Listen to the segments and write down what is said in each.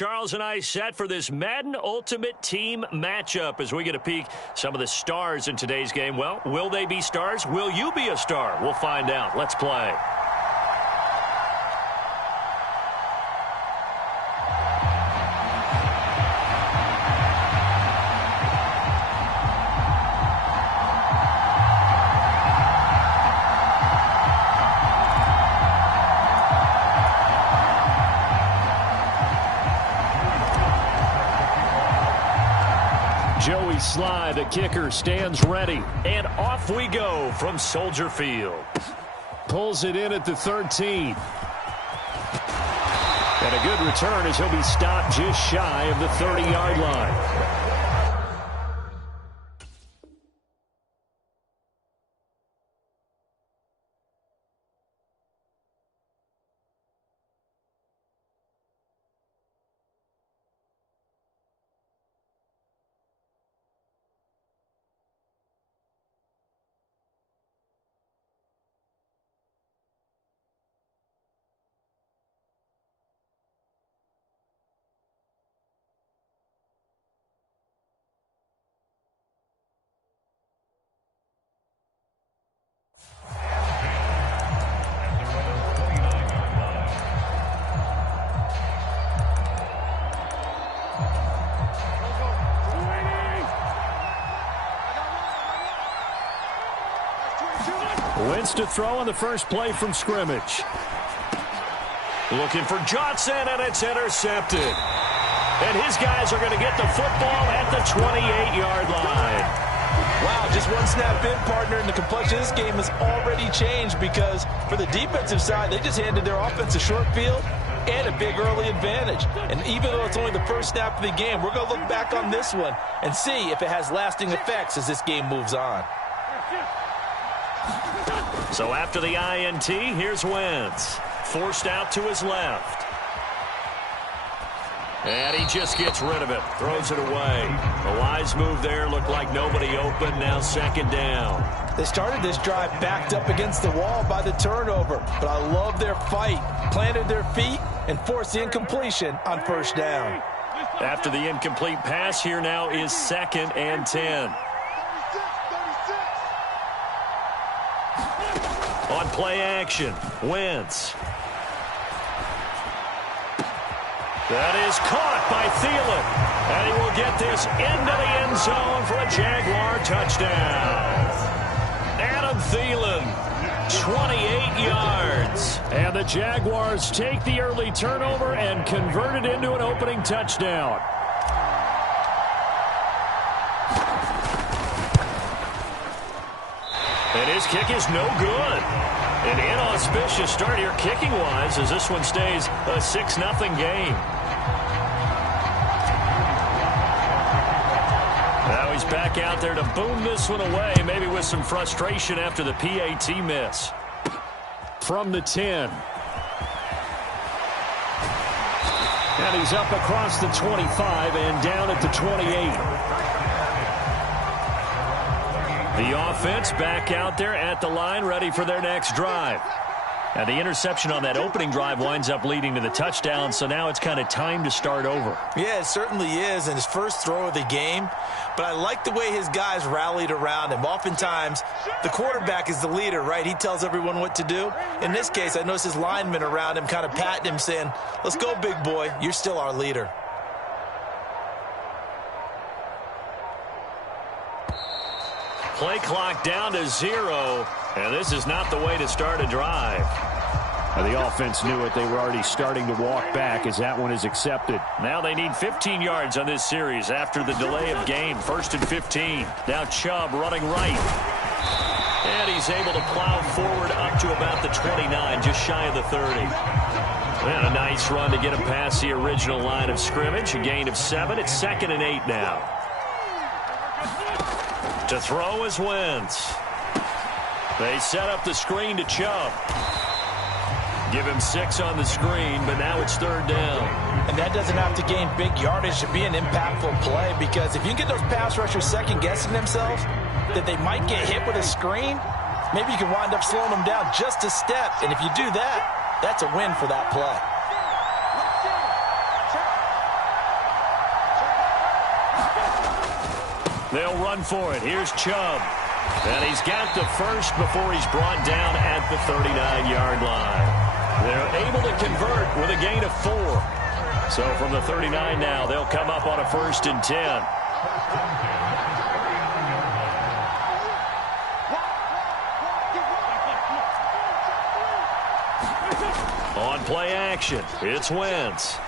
Charles and I set for this Madden Ultimate Team matchup as we get a peek some of the stars in today's game. Well, will they be stars? Will you be a star? We'll find out. Let's play. Joey Sly, the kicker, stands ready. And off we go from Soldier Field. Pulls it in at the 13. And a good return as he'll be stopped just shy of the 30-yard line. Wins to throw on the first play from scrimmage. Looking for Johnson, and it's intercepted. And his guys are going to get the football at the 28-yard line. Wow, just one snap in, partner, and the complexion of this game has already changed because for the defensive side, they just handed their offense a short field and a big early advantage. And even though it's only the first snap of the game, we're going to look back on this one and see if it has lasting effects as this game moves on. So after the INT, here's Wentz. Forced out to his left. And he just gets rid of it. Throws it away. A wise move there. Looked like nobody open. Now second down. They started this drive backed up against the wall by the turnover. But I love their fight. Planted their feet and forced the incompletion on first down. After the incomplete pass, here now is 2nd and 10. On play action, Wentz. That is caught by Thielen. And he will get this into the end zone for a Jaguar touchdown. Adam Thielen, 28 yards. And the Jaguars take the early turnover and convert it into an opening touchdown. And his kick is no good. An inauspicious start here kicking-wise as this one stays a 6-0 game. Now he's back out there to boom this one away, maybe with some frustration after the PAT miss. From the 10. And he's up across the 25 and down at the 28. The offense back out there at the line, ready for their next drive. And the interception on that opening drive winds up leading to the touchdown, so now it's kind of time to start over. Yeah, it certainly is, and his first throw of the game. But I like the way his guys rallied around him. Oftentimes, the quarterback is the leader, right? He tells everyone what to do. In this case, I noticed his linemen around him kind of patting him, saying, "Let's go, big boy. You're still our leader." Play clock down to 0, and this is not the way to start a drive. The offense knew it. They were already starting to walk back as that one is accepted. Now they need 15 yards on this series after the delay of game. 1st and 15. Now Chubb running right. And he's able to plow forward up to about the 29, just shy of the 30. And a nice run to get him past the original line of scrimmage. A gain of 7. It's 2nd and 8 now. To throw is Wentz. They set up the screen to Chubb. Give him 6 on the screen, but now it's 3rd down. And that doesn't have to gain big yardage to be an impactful play, because if you can get those pass rushers second-guessing themselves that they might get hit with a screen, maybe you can wind up slowing them down just a step. And if you do that, that's a win for that play. They'll run for it. Here's Chubb. And he's got the first before he's brought down at the 39-yard line. They're able to convert with a gain of 4. So from the 39 now, they'll come up on a 1st and 10. On play action, it's Wentz.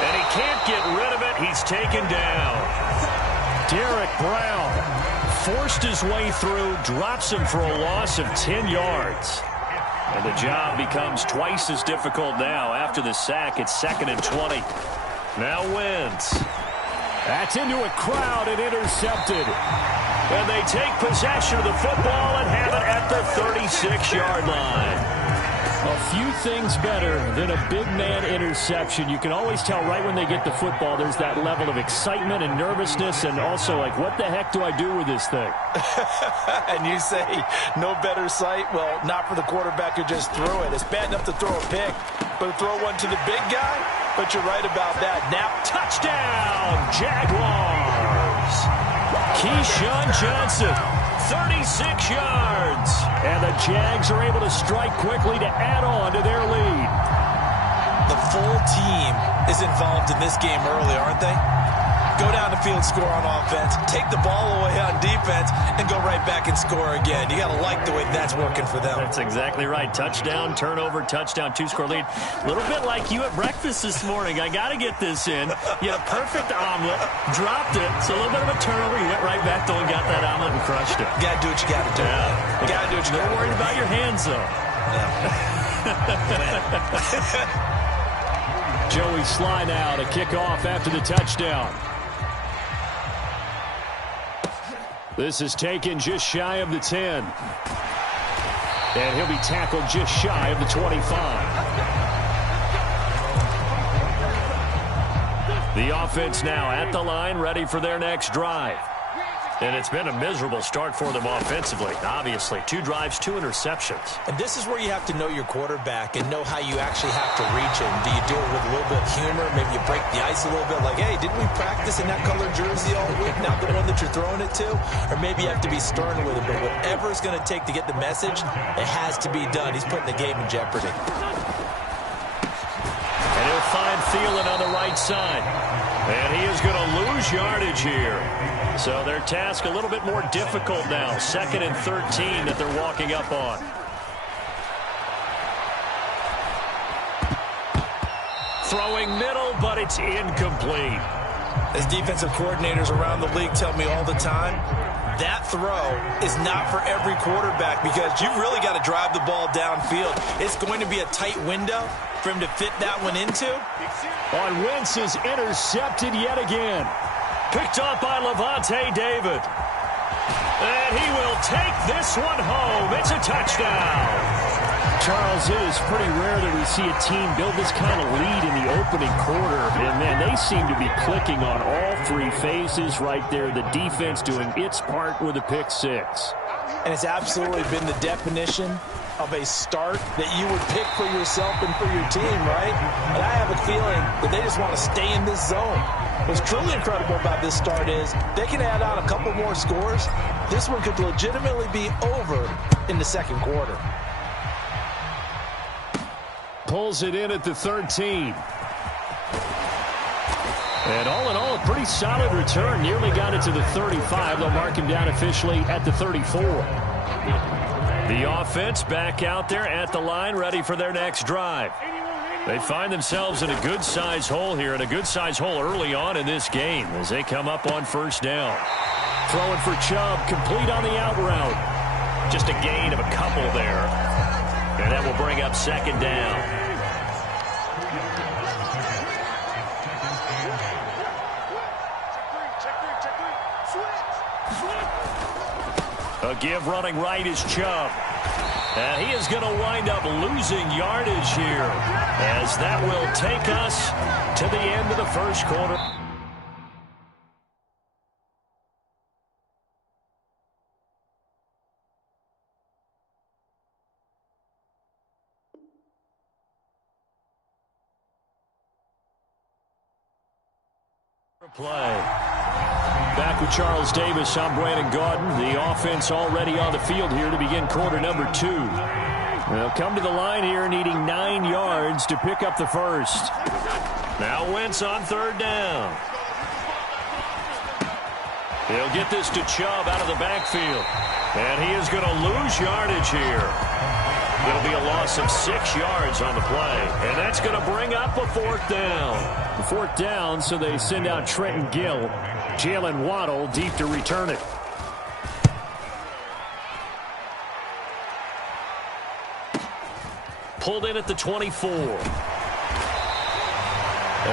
And he can't get rid of it. He's taken down. Derek Brown forced his way through, drops him for a loss of 10 yards. And the job becomes twice as difficult now. After the sack, it's 2nd and 20. Now Wentz. That's into a crowd and intercepted. And they take possession of the football and have it at the 36-yard line. A few things better than a big man interception. You can always tell right when they get the football, there's that level of excitement and nervousness, and also like, what the heck do I do with this thing? And you say no better sight? Well, not for the quarterback who just threw it. It's bad enough to throw a pick, but to throw one to the big guy? But you're right about that. Now, touchdown, Jaguars. Keyshawn Johnson, 36 yards. And the Jags are able to strike quickly to add on to their lead. The full team is involved in this game early, aren't they? Go down the field, score on offense, take the ball away on defense, and go right back and score again. You got to like the way that's working for them. That's exactly right. Touchdown, turnover, touchdown, 2-score lead. A little bit like you at breakfast this morning. I got to get this in. You had a perfect omelet, dropped it. So a little bit of a turnover. You went right back though and got that omelet and crushed it. Got to do what you got to do. Yeah. You got to do what you got to do. Worried about your hands though. Yeah. Joey Sly now to kick off after the touchdown. This is taken just shy of the 10. And he'll be tackled just shy of the 25. The offense now at the line, ready for their next drive. And it's been a miserable start for them offensively, obviously. 2 drives, 2 interceptions. And this is where you have to know your quarterback and know how you actually have to reach him. Do you do it with a little bit of humor? Maybe you break the ice a little bit like, hey, didn't we practice in that colored jersey all week, not the one that you're throwing it to? Or maybe you have to be stern with it. But whatever it's going to take to get the message, it has to be done. He's putting the game in jeopardy. And he'll find Thielen on the right side. And he is going to lose yardage here. So their task a little bit more difficult now. 2nd and 13 that they're walking up on. Throwing middle, but it's incomplete. As defensive coordinators around the league tell me all the time, that throw is not for every quarterback because you've really got to drive the ball downfield. It's going to be a tight window for him to fit that one into. On Wentz is intercepted yet again. Picked up by Levante David. And he will take this one home. It's a touchdown. Charles, it is pretty rare that we see a team build this kind of lead in the opening quarter. And, man, they seem to be clicking on all 3 phases right there. The defense doing its part with a pick 6. And it's absolutely been the definition of a start that you would pick for yourself and for your team, right? And I have a feeling that they just want to stay in this zone. What's truly incredible about this start is they can add on a couple more scores. This one could legitimately be over in the 2nd quarter. Pulls it in at the 13. And all in all, a pretty solid return. Nearly got it to the 35. They'll mark him down officially at the 34. The offense back out there at the line, ready for their next drive. They find themselves in a good-sized hole here, and a good-sized hole early on in this game as they come up on 1st down. Throwing for Chubb, complete on the out route. Just a gain of a couple there. And that will bring up 2nd down. A give running right is Chubb. And he is going to wind up losing yardage here as that will take us to the end of the 1st quarter. Play. Back with Charles Davis, I'm Brandon Gaudin. The offense already on the field here to begin quarter number 2. They'll come to the line here needing 9 yards to pick up the first. Now Wentz on third down. He'll get this to Chubb out of the backfield. And he is going to lose yardage here. It'll be a loss of 6 yards on the play. And that's going to bring up a fourth down. The fourth down, so they send out Trenton Gill. Jalen Waddle deep to return it. Pulled in at the 24. A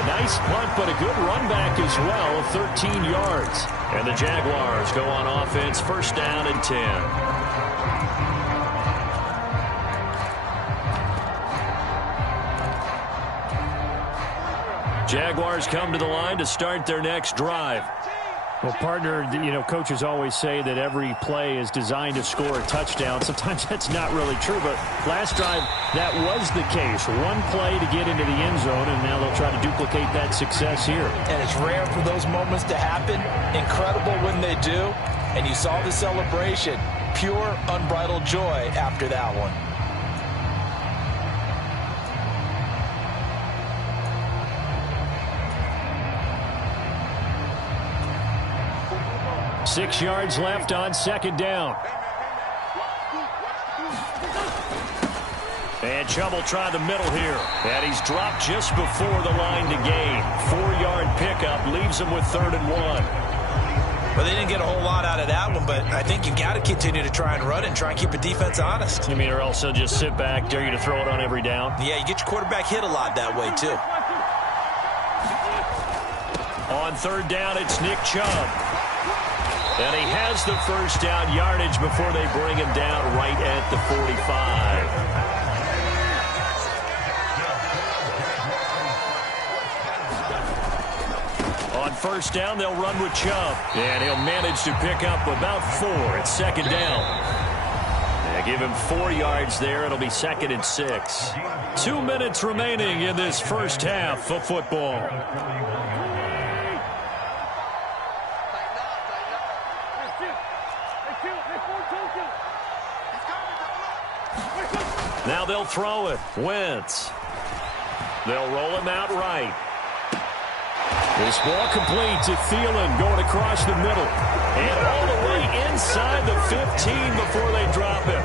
nice punt, but a good run back as well of 13 yards. And the Jaguars go on offense, first down and 10. Jaguars come to the line to start their next drive. Well, partner, coaches always say that every play is designed to score a touchdown. Sometimes that's not really true, but last drive, that was the case. One play to get into the end zone, and now they'll try to duplicate that success here. And it's rare for those moments to happen. Incredible when they do. And you saw the celebration. Pure, unbridled joy after that one. 6 yards left on second down. And Chubb will try the middle here. And he's dropped just before the line to gain. 4-yard pickup leaves him with 3rd and 1. Well, they didn't get a whole lot out of that one, but I think you got to continue to try and run and try and keep the defense honest. You mean, or else they'll just sit back, dare you to throw it on every down? Yeah, you get your quarterback hit a lot that way, too. On third down, it's Nick Chubb. And he has the first down yardage before they bring him down right at the 45. On first down, they'll run with Chubb. And he'll manage to pick up about 4 at second down. They give him 4 yards there. It'll be 2nd and 6. 2 minutes remaining in this first half of football. Now they'll throw it. Wentz. They'll roll him out right. This ball complete to Thielen going across the middle. And all the way inside the 15 before they drop him.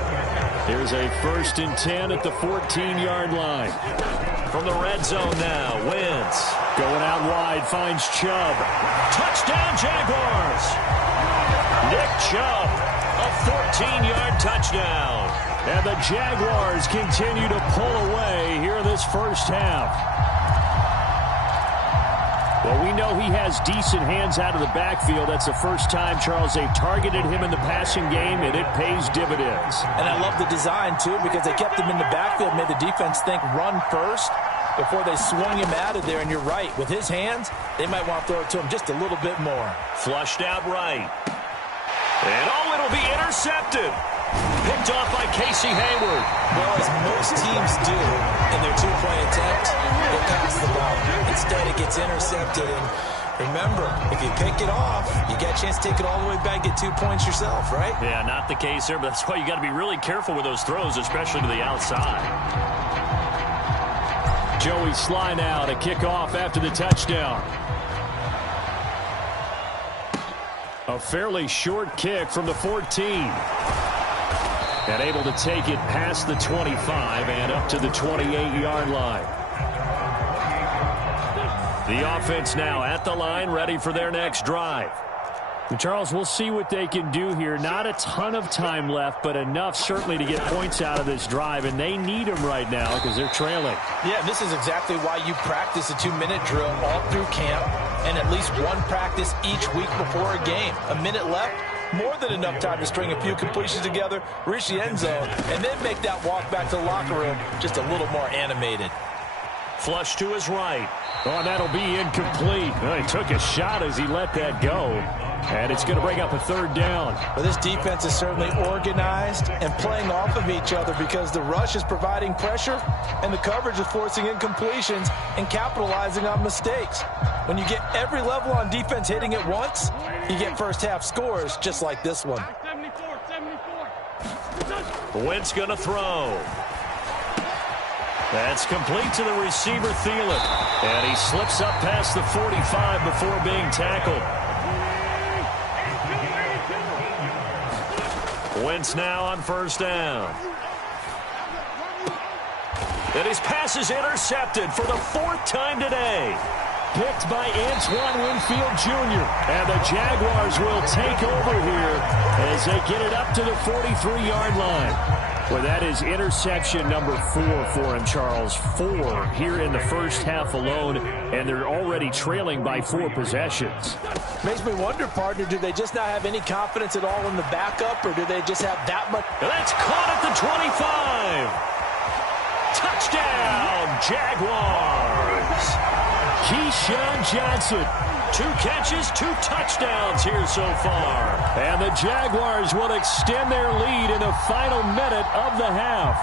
Here's a 1st and 10 at the 14-yard line. From the red zone now, Wentz. Going out wide, finds Chubb. Touchdown, Jaguars. Nick Chubb, a 14-yard touchdown. And the Jaguars continue to pull away here in this first half. Well, we know he has decent hands out of the backfield. That's the first time, Charles, they've targeted him in the passing game, and it pays dividends. And I love the design, too, because they kept him in the backfield, made the defense think run first before they swung him out of there. And you're right, with his hands, they might want to throw it to him just a little bit more. Flushed out right. And it'll be intercepted. Picked off by Casey Hayward. Well, as most teams do in their two-point attempt, they pass the ball. Instead, it gets intercepted. And remember, if you pick it off, you get a chance to take it all the way back, get 2 points yourself, right? Yeah, not the case there, but that's why you got to be really careful with those throws, especially to the outside. Joey Sly now to kick off after the touchdown. A fairly short kick from the 14. And able to take it past the 25 and up to the 28-yard line. The offense now at the line, ready for their next drive. And Charles, we'll see what they can do here. Not a ton of time left, but enough certainly to get points out of this drive, and they need them right now because they're trailing. Yeah, this is exactly why you practice a 2-minute drill all through camp and at least one practice each week before a game. A minute left, more than enough time to string a few completions together, reach the end zone, and then make that walk back to the locker room just a little more animated. Flush to his right. Oh, that'll be incomplete. Well, he took a shot as he let that go. And it's going to bring up a third down. Well, this defense is certainly organized and playing off of each other because the rush is providing pressure and the coverage is forcing incompletions and capitalizing on mistakes. When you get every level on defense hitting at once, you get first half scores just like this one. Wentz going to throw. That's complete to the receiver, Thielen. And he slips up past the 45 before being tackled. Wentz now on first down. And his pass is intercepted for the fourth time today. Picked by Antoine Winfield Jr. And the Jaguars will take over here as they get it up to the 43-yard line. Well, that is interception number 4 for him, Charles. 4 here in the first half alone, and they're already trailing by 4 possessions. Makes me wonder, partner, do they just not have any confidence at all in the backup, or do they just have that much? And that's caught at the 25. Touchdown, Jaguars. Keyshawn Johnson. 2 catches, 2 touchdowns here so far. And the Jaguars will extend their lead in the final minute of the half.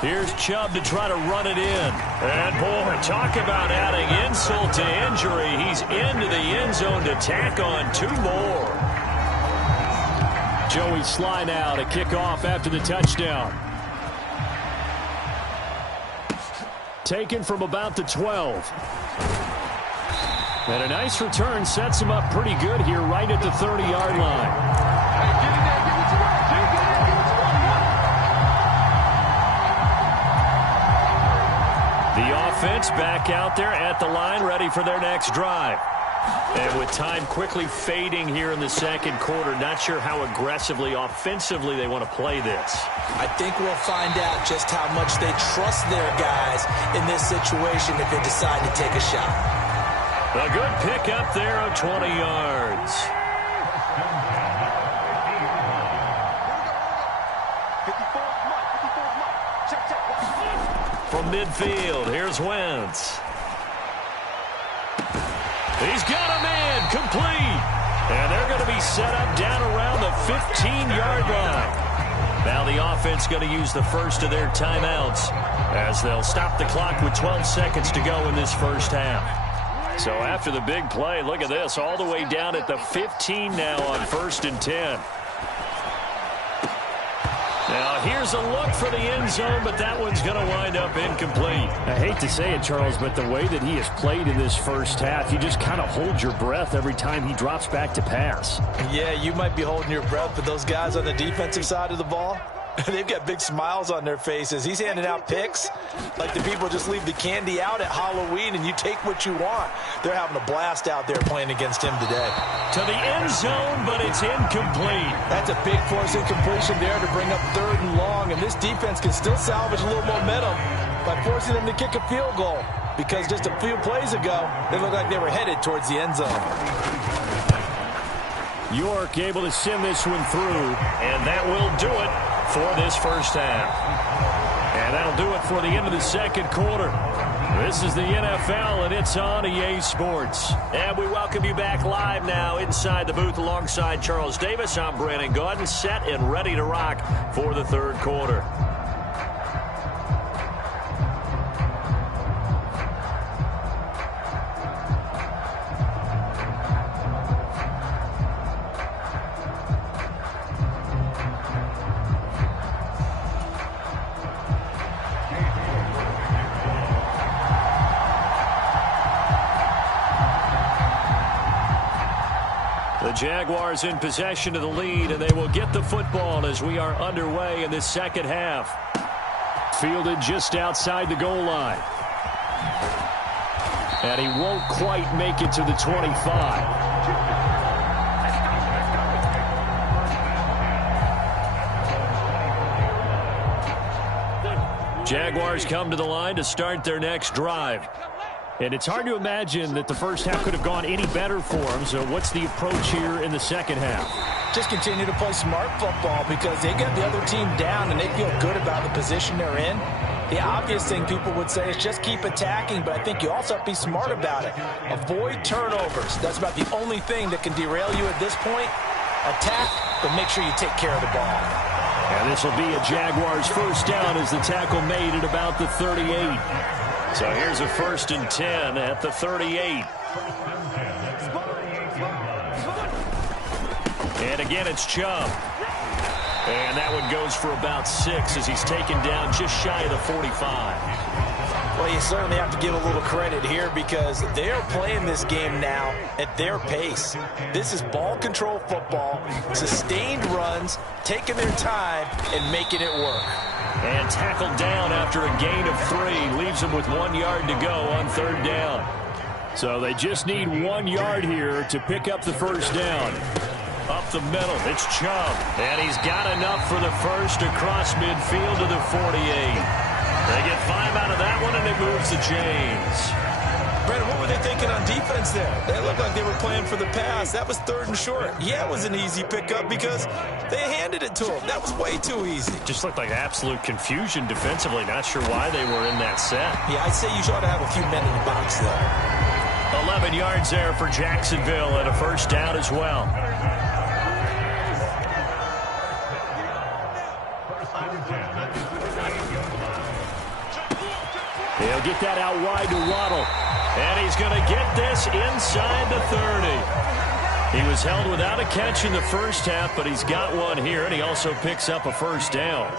Here's Chubb to try to run it in. And, boy, talk about adding insult to injury. He's into the end zone to tack on 2 more. Joey Sly now to kick off after the touchdown. Taken from about the 12. And a nice return sets him up pretty good here right at the 30-yard line. The offense back out there at the line, ready for their next drive. And with time quickly fading here in the second quarter, not sure how aggressively, offensively they want to play this. I think we'll find out just how much they trust their guys in this situation if they decide to take a shot. A good pick up there of 20 yards. From midfield, here's Wentz. He's got a man complete. And they're going to be set up down around the 15-yard line. Now the offense going to use the first of their timeouts as they'll stop the clock with 12 seconds to go in this first half. So after the big play, look at this, all the way down at the 15 now on 1st and 10. Now here's a look for the end zone, but that one's going to wind up incomplete. I hate to say it, Charles, but the way that he has played in this first half, you just kind of hold your breath every time he drops back to pass. Yeah, you might be holding your breath, but those guys on the defensive side of the ball, they've got big smiles on their faces. He's handing out picks like the people just leave the candy out at Halloween and you take what you want. They're having a blast out there playing against him today. To the end zone, but it's incomplete. That's a big force incompletion there to bring up 3rd and long, and this defense can still salvage a little momentum by forcing them to kick a field goal because just a few plays ago, they looked like they were headed towards the end zone. York able to send this one through, and that will do it for this first half. And that'll do it for the end of the second quarter. This is the NFL, and it's on EA Sports. And we welcome you back live now inside the booth alongside Charles Davis. I'm Brandon Gaudin, set and ready to rock for the third quarter. The Jaguars in possession of the lead, and they will get the football as we are underway in this second half. Fielded just outside the goal line. And he won't quite make it to the 25. Jaguars come to the line to start their next drive. And it's hard to imagine that the first half could have gone any better for them. So what's the approach here in the second half? Just continue to play smart football because they got the other team down and they feel good about the position they're in. The obvious thing people would say is just keep attacking, but I think you also have to be smart about it. Avoid turnovers. That's about the only thing that can derail you at this point. Attack, but make sure you take care of the ball. And this will be a Jaguars first down as the tackle made at about the 38. So here's a 1st and 10 at the 38. And again, it's Chubb. And that one goes for about 6 as he's taken down just shy of the 45. Well, you certainly have to give a little credit here because they're playing this game now at their pace. This is ball control football, sustained runs, taking their time, and making it work. And tackled down after a gain of 3. Leaves him with 1 yard to go on 3rd down. So they just need 1 yard here to pick up the first down. Up the middle, it's Chubb. And he's got enough for the first across midfield to the 48. They get 5 out of that one, and it moves the chains. Brandon, what were they thinking on defense there? They looked like they were playing for the pass. That was 3rd and short. Yeah, it was an easy pickup because they handed it to him. That was way too easy. Just looked like absolute confusion defensively. Not sure why they were in that set. Yeah, I'd say you ought to have a few men in the box there. 11 yards there for Jacksonville and a first down as well. He'll get that out wide to Waddle. And he's going to get this inside the 30. He was held without a catch in the first half, but he's got one here, and he also picks up a first down.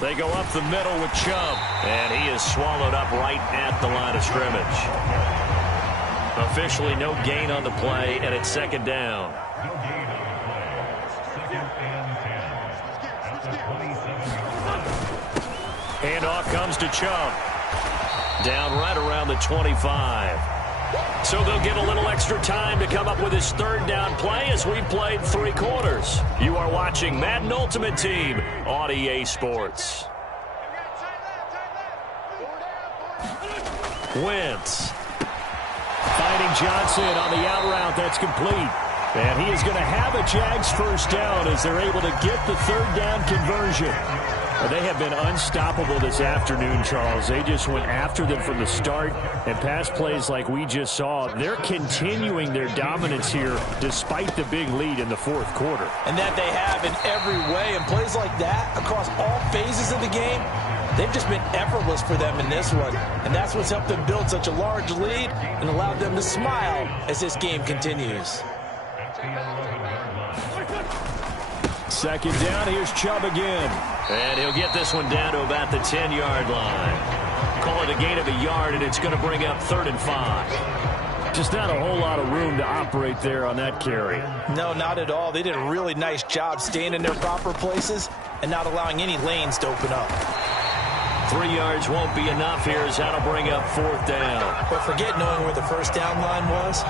They go up the middle with Chubb, and he is swallowed up right at the line of scrimmage. Officially no gain on the play, and it's 2nd down. Handoff comes to Chubb. Down right around the 25. So they'll get a little extra time to come up with his 3rd down play as we've played 3 quarters. You are watching Madden Ultimate Team on EA Sports. Wentz. Finding Johnson on the out route. That's complete. And he is going to have a Jags first down as they're able to get the 3rd down conversion. They have been unstoppable this afternoon, Charles. They just went after them from the start, and pass plays like we just saw, they're continuing their dominance here despite the big lead in the 4th quarter. And that they have in every way, and plays like that across all phases of the game, they've just been effortless for them in this one. And that's what's helped them build such a large lead and allowed them to smile as this game continues. 2nd down, here's Chubb again. And he'll get this one down to about the 10-yard line. Call it a gain of a yard, and it's going to bring up 3rd and 5. Just not a whole lot of room to operate there on that carry. No, not at all. They did a really nice job staying in their proper places and not allowing any lanes to open up. 3 yards won't be enough here as that'll bring up 4th down. But forget knowing where the first down line was.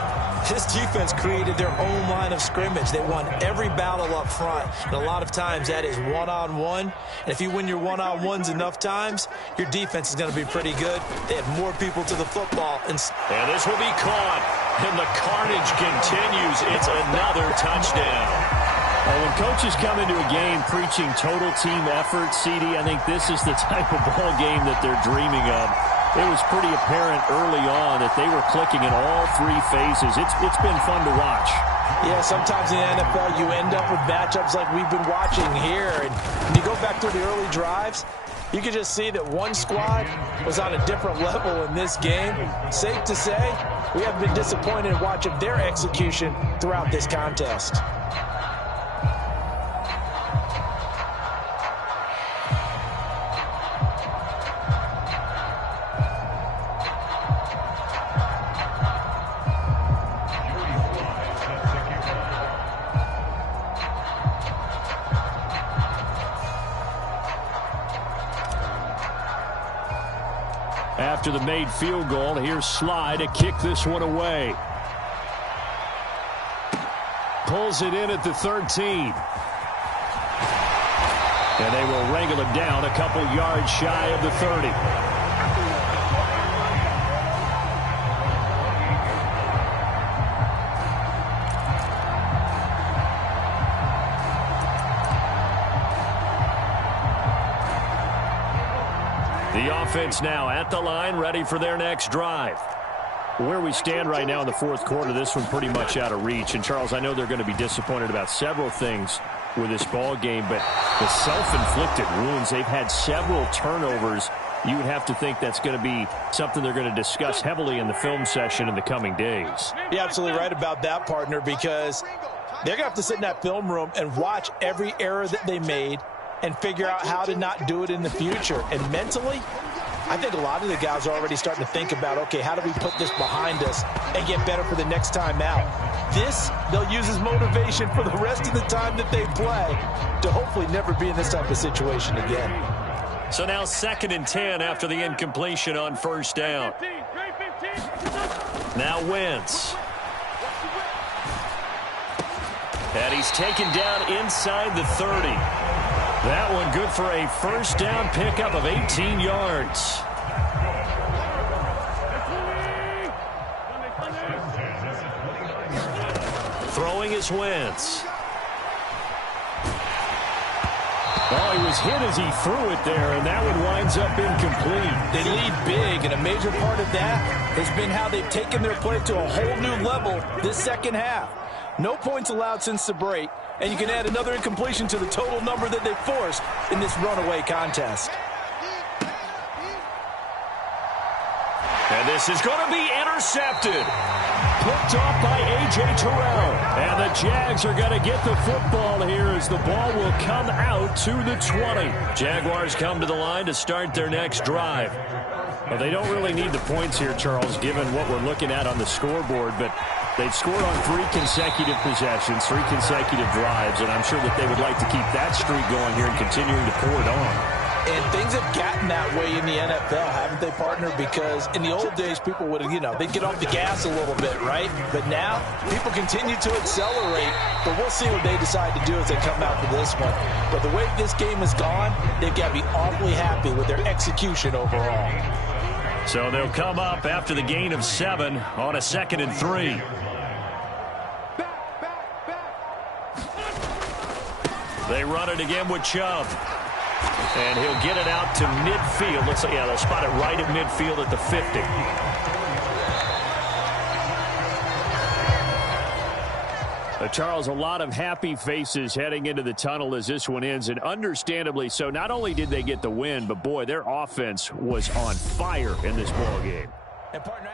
This defense created their own line of scrimmage. They won every battle up front. And a lot of times that is one-on-one. And if you win your one-on-ones enough times, your defense is going to be pretty good. They have more people to the football. And this will be caught. And the carnage continues. It's another touchdown. Well, when coaches come into a game preaching total team effort, CD, I think this is the type of ball game that they're dreaming of. It was pretty apparent early on that they were clicking in all 3 phases. It's been fun to watch. Yeah, sometimes in the NFL you end up with matchups like we've been watching here. And when you go back through the early drives, you can just see that one squad was on a different level in this game. Safe to say, we have been disappointed in watching their execution throughout this contest. After the made field goal, here's Sly to kick this one away. Pulls it in at the 13. And they will wrangle it down a couple yards shy of the 30. The offense now at the line, ready for their next drive. Where we stand right now in the fourth quarter, this one pretty much out of reach. And, Charles, I know they're going to be disappointed about several things with this ball game, but the self-inflicted wounds, they've had several turnovers. You would have to think that's going to be something they're going to discuss heavily in the film session in the coming days. You're absolutely right about that, partner, because they're going to have to sit in that film room and watch every error that they made and figure out how to not do it in the future. And mentally, I think a lot of the guys are already starting to think about, okay, how do we put this behind us and get better for the next time out? This, they'll use as motivation for the rest of the time that they play to hopefully never be in this type of situation again. So now 2nd and 10 after the incompletion on first down. Now Wentz. And he's taken down inside the 30. That one good for a first down pickup of 18 yards. Throwing is Wentz. Oh, he was hit as he threw it there, and that one winds up incomplete. They lead big, and a major part of that has been how they've taken their play to a whole new level this second half. No points allowed since the break, and you can add another incompletion to the total number that they forced in this runaway contest. And this is going to be intercepted. Picked off by A.J. Terrell. And the Jags are going to get the football here as the ball will come out to the 20. Jaguars come to the line to start their next drive. Well, they don't really need the points here, Charles, given what we're looking at on the scoreboard, but they've scored on 3 consecutive possessions, 3 consecutive drives, and I'm sure that they would like to keep that streak going here and continuing to pour it on. And things have gotten that way in the NFL, haven't they, partner? Because in the old days, people would, they'd get off the gas a little bit, right? But now, people continue to accelerate. But we'll see what they decide to do as they come out for this one. But the way this game has gone, they've got to be awfully happy with their execution overall. So they'll come up after the gain of 7 on a 2nd and 3. They run it again with Chubb. And he'll get it out to midfield. Looks like, they'll spot it right at midfield at the 50. Charles, a lot of happy faces heading into the tunnel as this one ends, and understandably so. Not only did they get the win, but, boy, their offense was on fire in this ball game. And partner,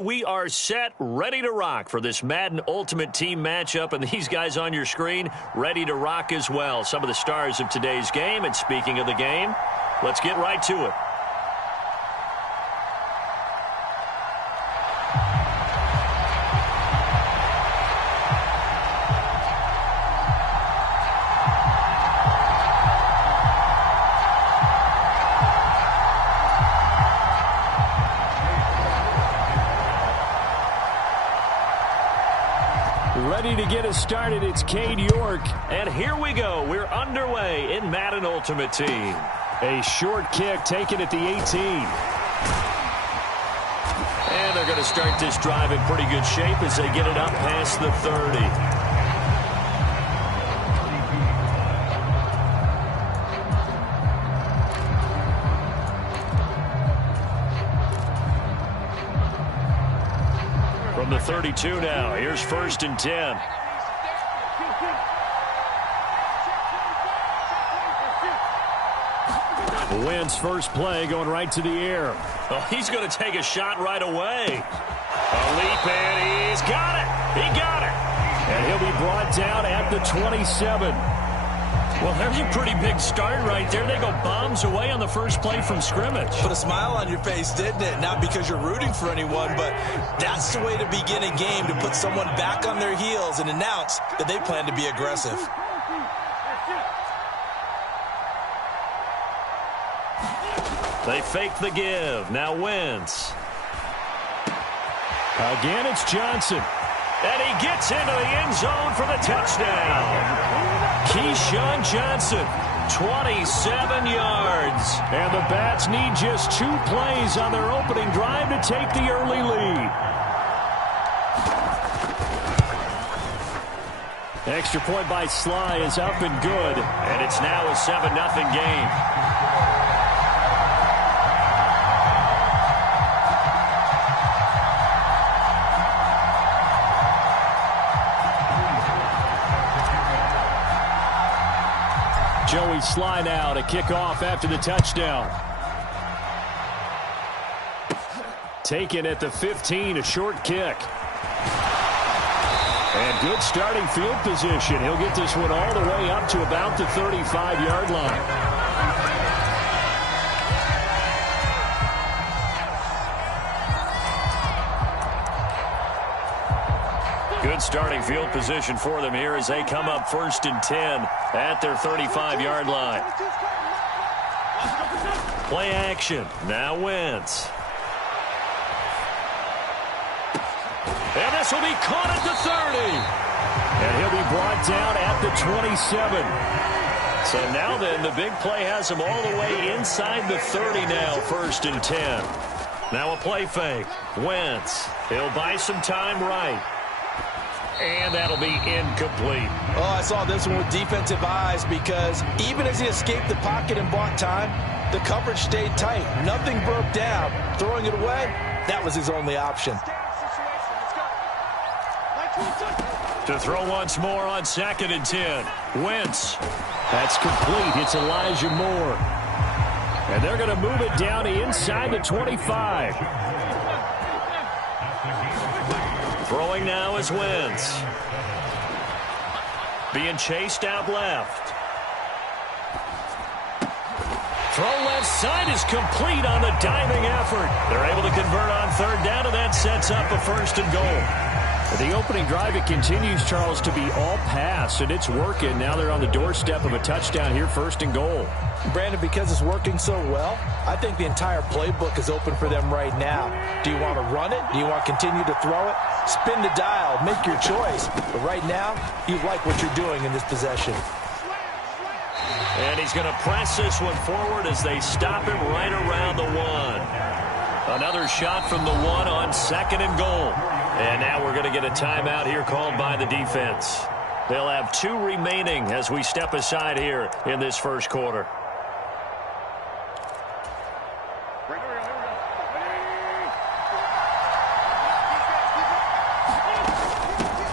We are set, ready to rock for this Madden Ultimate Team matchup, and these guys on your screen ready to rock as well. Some of the stars of today's game, and speaking of the game, let's get right to it. Ready to get us started, it's Cade York. And here we go. We're underway in Madden Ultimate Team. A short kick taken at the 18. And they're going to start this drive in pretty good shape as they get it up past the 30. From the 32 now, here's 1st and 10. Wentz first play going right to the air. Oh, he's going to take a shot right away. A leap, and he's got it. He got it. And he'll be brought down at the 27. Well, there's a pretty big start right there. They go bombs away on the first play from scrimmage. Put a smile on your face, didn't it? Not because you're rooting for anyone, but that's the way to begin a game, to put someone back on their heels and announce that they plan to be aggressive. They fake the give. Now Wentz. Again, it's Johnson. And he gets into the end zone for the touchdown. Keyshawn Johnson, 27 yards. And the Bats need just 2 plays on their opening drive to take the early lead. Extra point by Sly is up and good. And it's now a 7-0 game. Joey Sly now to kick off after the touchdown. Taken at the 15, a short kick. And good starting field position. He'll get this one all the way up to about the 35-yard line. Good starting field position for them here as they come up 1st and 10 at their 35-yard line. Play action. Now Wentz. And this will be caught at the 30. And he'll be brought down at the 27. So now then, the big play has him all the way inside the 30 now, 1st and 10. Now a play fake. Wentz. He'll buy some time right. And that'll be incomplete. Oh, I saw this one with defensive eyes because even as he escaped the pocket and bought time, the coverage stayed tight. Nothing broke down. Throwing it away, that was his only option. To throw once more on 2nd and 10. Wentz. That's complete. It's Elijah Moore. And they're going to move it down to inside the 25. Throwing now is Wentz. Being chased out left. Throw left side is complete on the diving effort. They're able to convert on 3rd down, and that sets up a 1st and goal. The opening drive, it continues, Charles, to be all pass, and it's working. Now they're on the doorstep of a touchdown here, 1st and goal. Brandon, because it's working so well, I think the entire playbook is open for them right now. Do you want to run it? Do you want to continue to throw it? Spin the dial. Make your choice. But right now, you like what you're doing in this possession. And he's going to press this one forward as they stop him right around the 1. Another shot from the 1 on 2nd and goal. And now we're going to get a timeout here called by the defense. They'll have 2 remaining as we step aside here in this 1st quarter.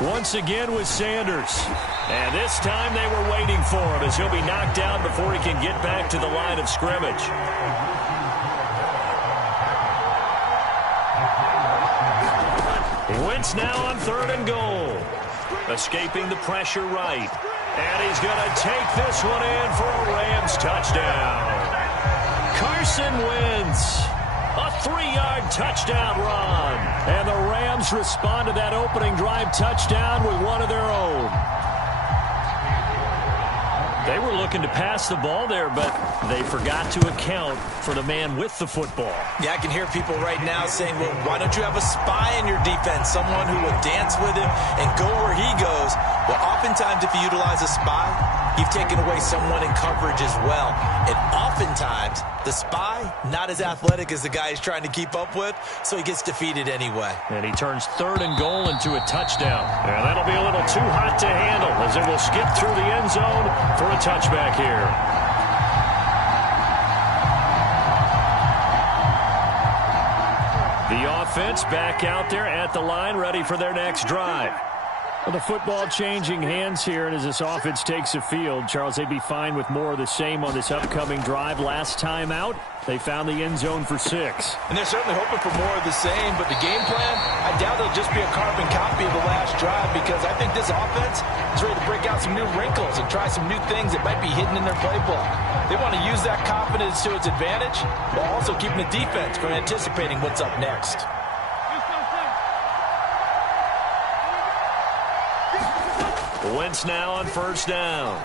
Once again with Sanders. And this time they were waiting for him as he'll be knocked down before he can get back to the line of scrimmage. Wentz now on 3rd and goal. Escaping the pressure right. And he's going to take this one in for a Rams touchdown. Carson Wentz. A 3-yard touchdown run. And the Rams respond to that opening drive touchdown with one of their own. They were looking to pass the ball there, but they forgot to account for the man with the football. Yeah, I can hear people right now saying, well, why don't you have a spy in your defense, someone who will dance with him and go where he goes? Well, oftentimes if you utilize a spy, you've taken away someone in coverage as well. And oftentimes, the spy, not as athletic as the guy he's trying to keep up with, so he gets defeated anyway. And he turns 3rd and goal into a touchdown. And that'll be a little too hot to handle as it will skip through the end zone for a touchback here. The offense back out there at the line, ready for their next drive. Well, the football changing hands here, and as this offense takes the field, Charles, they'd be fine with more of the same on this upcoming drive. Last time out, they found the end zone for 6. And they're certainly hoping for more of the same, but the game plan, I doubt it'll just be a carbon copy of the last drive, because I think this offense is ready to break out some new wrinkles and try some new things that might be hidden in their playbook. They want to use that confidence to its advantage, while also keeping the defense from anticipating what's up next. Wentz now on 1st down.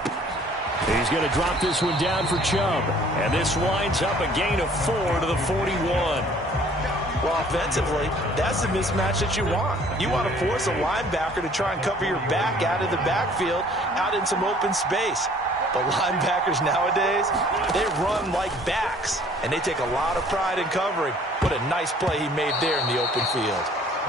He's going to drop this one down for Chubb. And this winds up a gain of 4 to the 41. Well, offensively, that's the mismatch that you want. You want to force a linebacker to try and cover your back out of the backfield, out in some open space. But linebackers nowadays, they run like backs, and they take a lot of pride in covering. What a nice play he made there in the open field.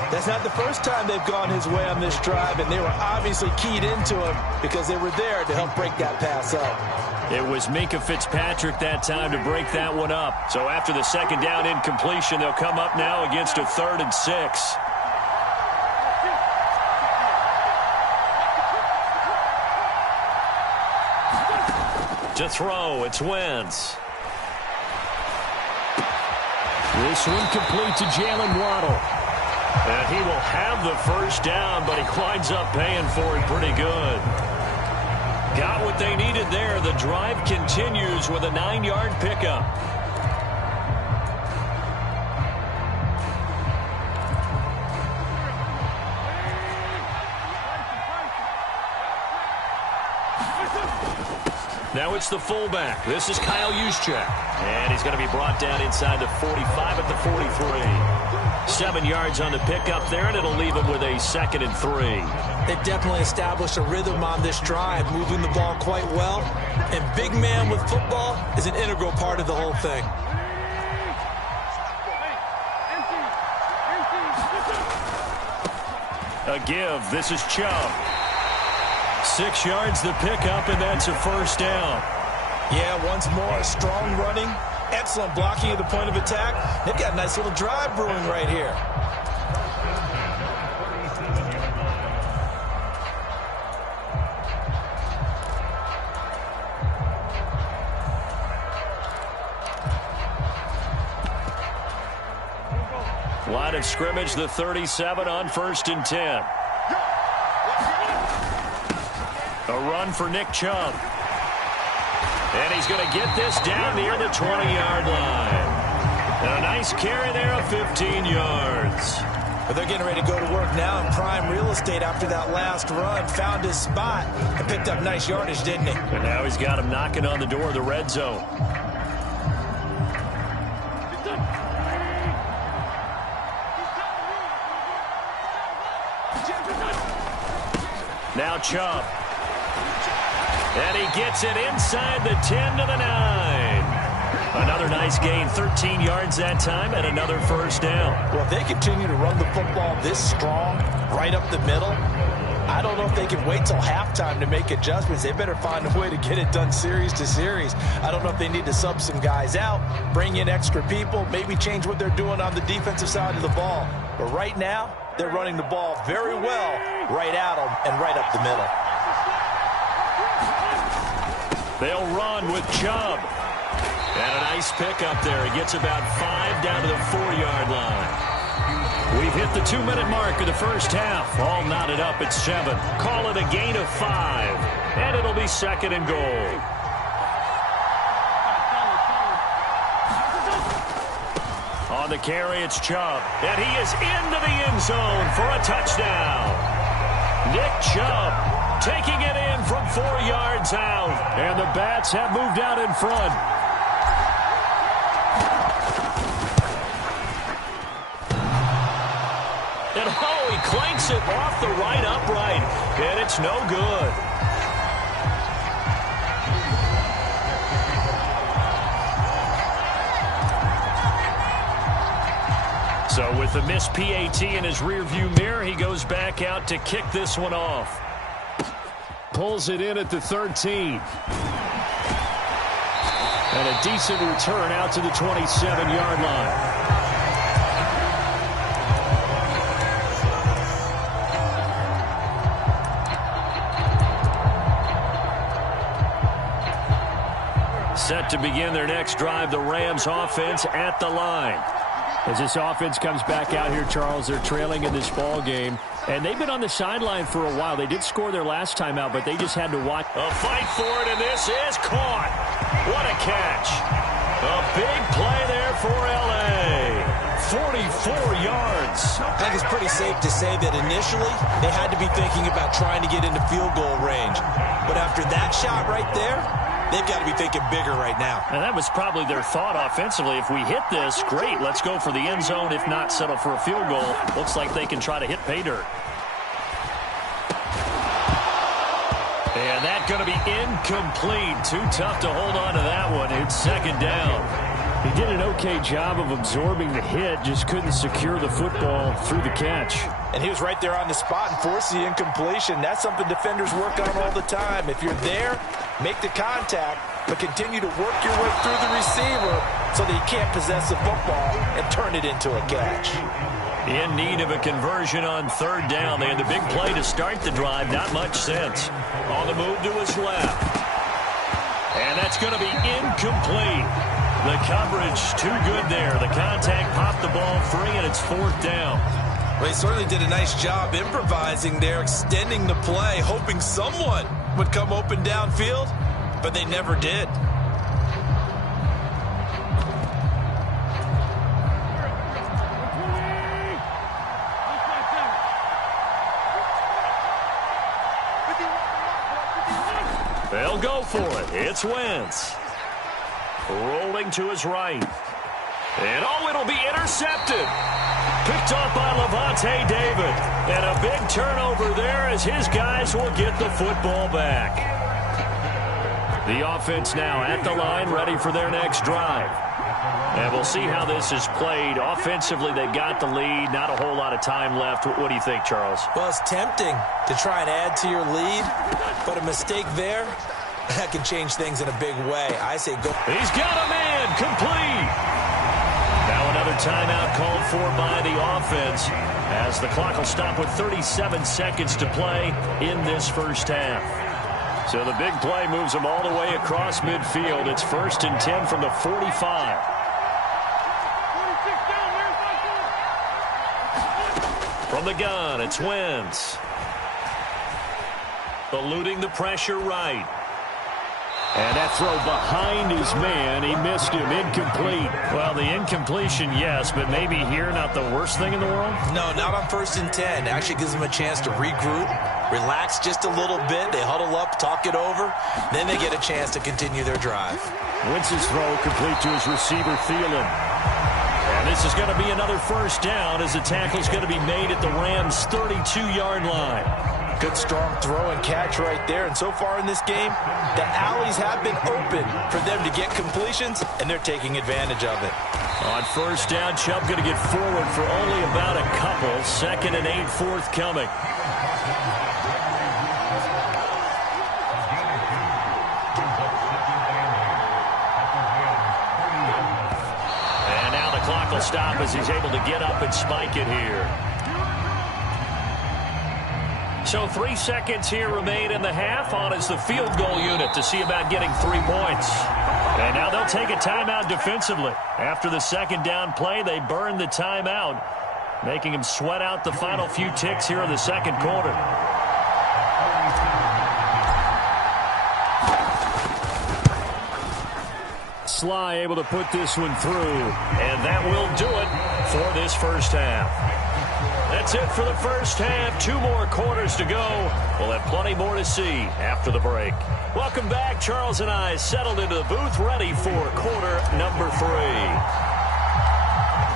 That's not the first time they've gone his way on this drive, and they were obviously keyed into him because they were there to help break that pass up. It was Minkah Fitzpatrick that time to break that one up. So after the 2nd down incompletion, they'll come up now against a 3rd and 6. To throw, it's Wentz. This one complete to Jalen Waddle. And he will have the 1st down, but he winds up paying for it pretty good. Got what they needed there. The drive continues with a 9-yard pickup. Now it's the fullback. This is Kyle Juszczyk. And he's going to be brought down inside the 45 at the 43. 7 yards on the pickup there, and it'll leave him with a 2nd and 3. They definitely established a rhythm on this drive, moving the ball quite well. And big man with football is an integral part of the whole thing. A give. This is Chubb. 6 yards the pickup, and that's a 1st down. Yeah, once more, strong running, excellent blocking at the point of attack. They've got a nice little drive brewing right here. Line of scrimmage, the 37 on 1st and 10. A run for Nick Chubb. And he's going to get this down near the 20-yard line. And a nice carry there of 15 yards. But they're getting ready to go to work now in prime real estate after that last run. Found his spot and picked up nice yardage, didn't he? And now he's got him knocking on the door of the red zone. Now Chubb. And he gets it inside the 10 to the 9. Another nice gain, 13 yards that time, and another 1st down. Well, if they continue to run the football this strong, right up the middle, I don't know if they can wait till halftime to make adjustments. They better find a way to get it done series to series. I don't know if they need to sub some guys out, bring in extra people, maybe change what they're doing on the defensive side of the ball. But right now, they're running the ball very well right at them and right up the middle. They'll run with Chubb. And a nice pickup there. He gets about 5 down to the 4-yard line. We've hit the 2-minute mark of the first half. All knotted up at 7. Call it a gain of 5. And it'll be 2nd and goal. On the carry, it's Chubb. And he is into the end zone for a touchdown. Nick Chubb taking it in from 4 yards out. And the Bats have moved out in front. And he clanks it off the right upright. And it's no good. So with the missed PAT in his rearview mirror, he goes back out to kick this one off. Pulls it in at the 13. And a decent return out to the 27-yard line. Set to begin their next drive, the Rams offense at the line. As this offense comes back out here, Charles, they're trailing in this ball game. And they've been on the sideline for a while. They did score their last time out, but they just had to watch. A fight for it, and this is caught. What a catch. A big play there for L.A. 44 yards. I think it's pretty safe to say that initially they had to be thinking about trying to get into field goal range. But after that shot right there, they've got to be thinking bigger right now. And that was probably their thought offensively. If we hit this, great, let's go for the end zone. If not, settle for a field goal. Looks like they can try to hit pay dirt. And that's going to be incomplete. Too tough to hold on to that one. It's 2nd down. He did an okay job of absorbing the hit, just couldn't secure the football through the catch. And he was right there on the spot and forced the incompletion. That's something defenders work on all the time. If you're there, make the contact, but continue to work your way through the receiver so that he can't possess the football and turn it into a catch. In need of a conversion on 3rd down. They had the big play to start the drive. Not much sense. On the move to his left. And that's going to be incomplete. The coverage too good there. The contact popped the ball free, and it's 4th down. Well, he certainly did a nice job improvising there, extending the play, hoping someone would come open downfield, but they never did. They'll go for it. It's Wentz. Rolling to his right. And it'll be intercepted. Picked off by Levante David. And a big turnover there as his guys will get the football back. The offense now at the line, ready for their next drive. And we'll see how this is played. Offensively, they got the lead. Not a whole lot of time left. What do you think, Charles? Well, it's tempting to try and add to your lead, but a mistake there, that can change things in a big way. I say go. He's got a man complete. Now another timeout called for by the offense as the clock will stop with 37 seconds to play in this first half. So the big play moves them all the way across midfield. It's 1st and 10 from the 45. From the gun, it's Wentz. Eluding the pressure right. And that throw behind his man, he missed him, incomplete. Well, the incompletion, yes, but maybe here not the worst thing in the world? No, not on 1st and 10. Actually gives them a chance to regroup, relax just a little bit. They huddle up, talk it over. Then they get a chance to continue their drive. Wentz's throw complete to his receiver, Thielen. And this is going to be another 1st down as the tackle's going to be made at the Rams' 32-yard line. Good strong throw and catch right there. And so far in this game, the alleys have been open for them to get completions, and they're taking advantage of it. On 1st down, Chubb going to get forward for only about a couple. 2nd and 8 forthcoming. And now the clock will stop as he's able to get up and spike it here. So 3 seconds here remain in the half. On is the field goal unit to see about getting 3 points. And now they'll take a timeout defensively. After the 2nd down play, they burn the timeout. making him sweat out the final few ticks here in the second quarter. Sly able to put this one through. And that will do it for this first half. That's it for the first half. 2 more quarters to go. We'll have plenty more to see after the break. Welcome back. Charles and I settled into the booth, ready for quarter number 3.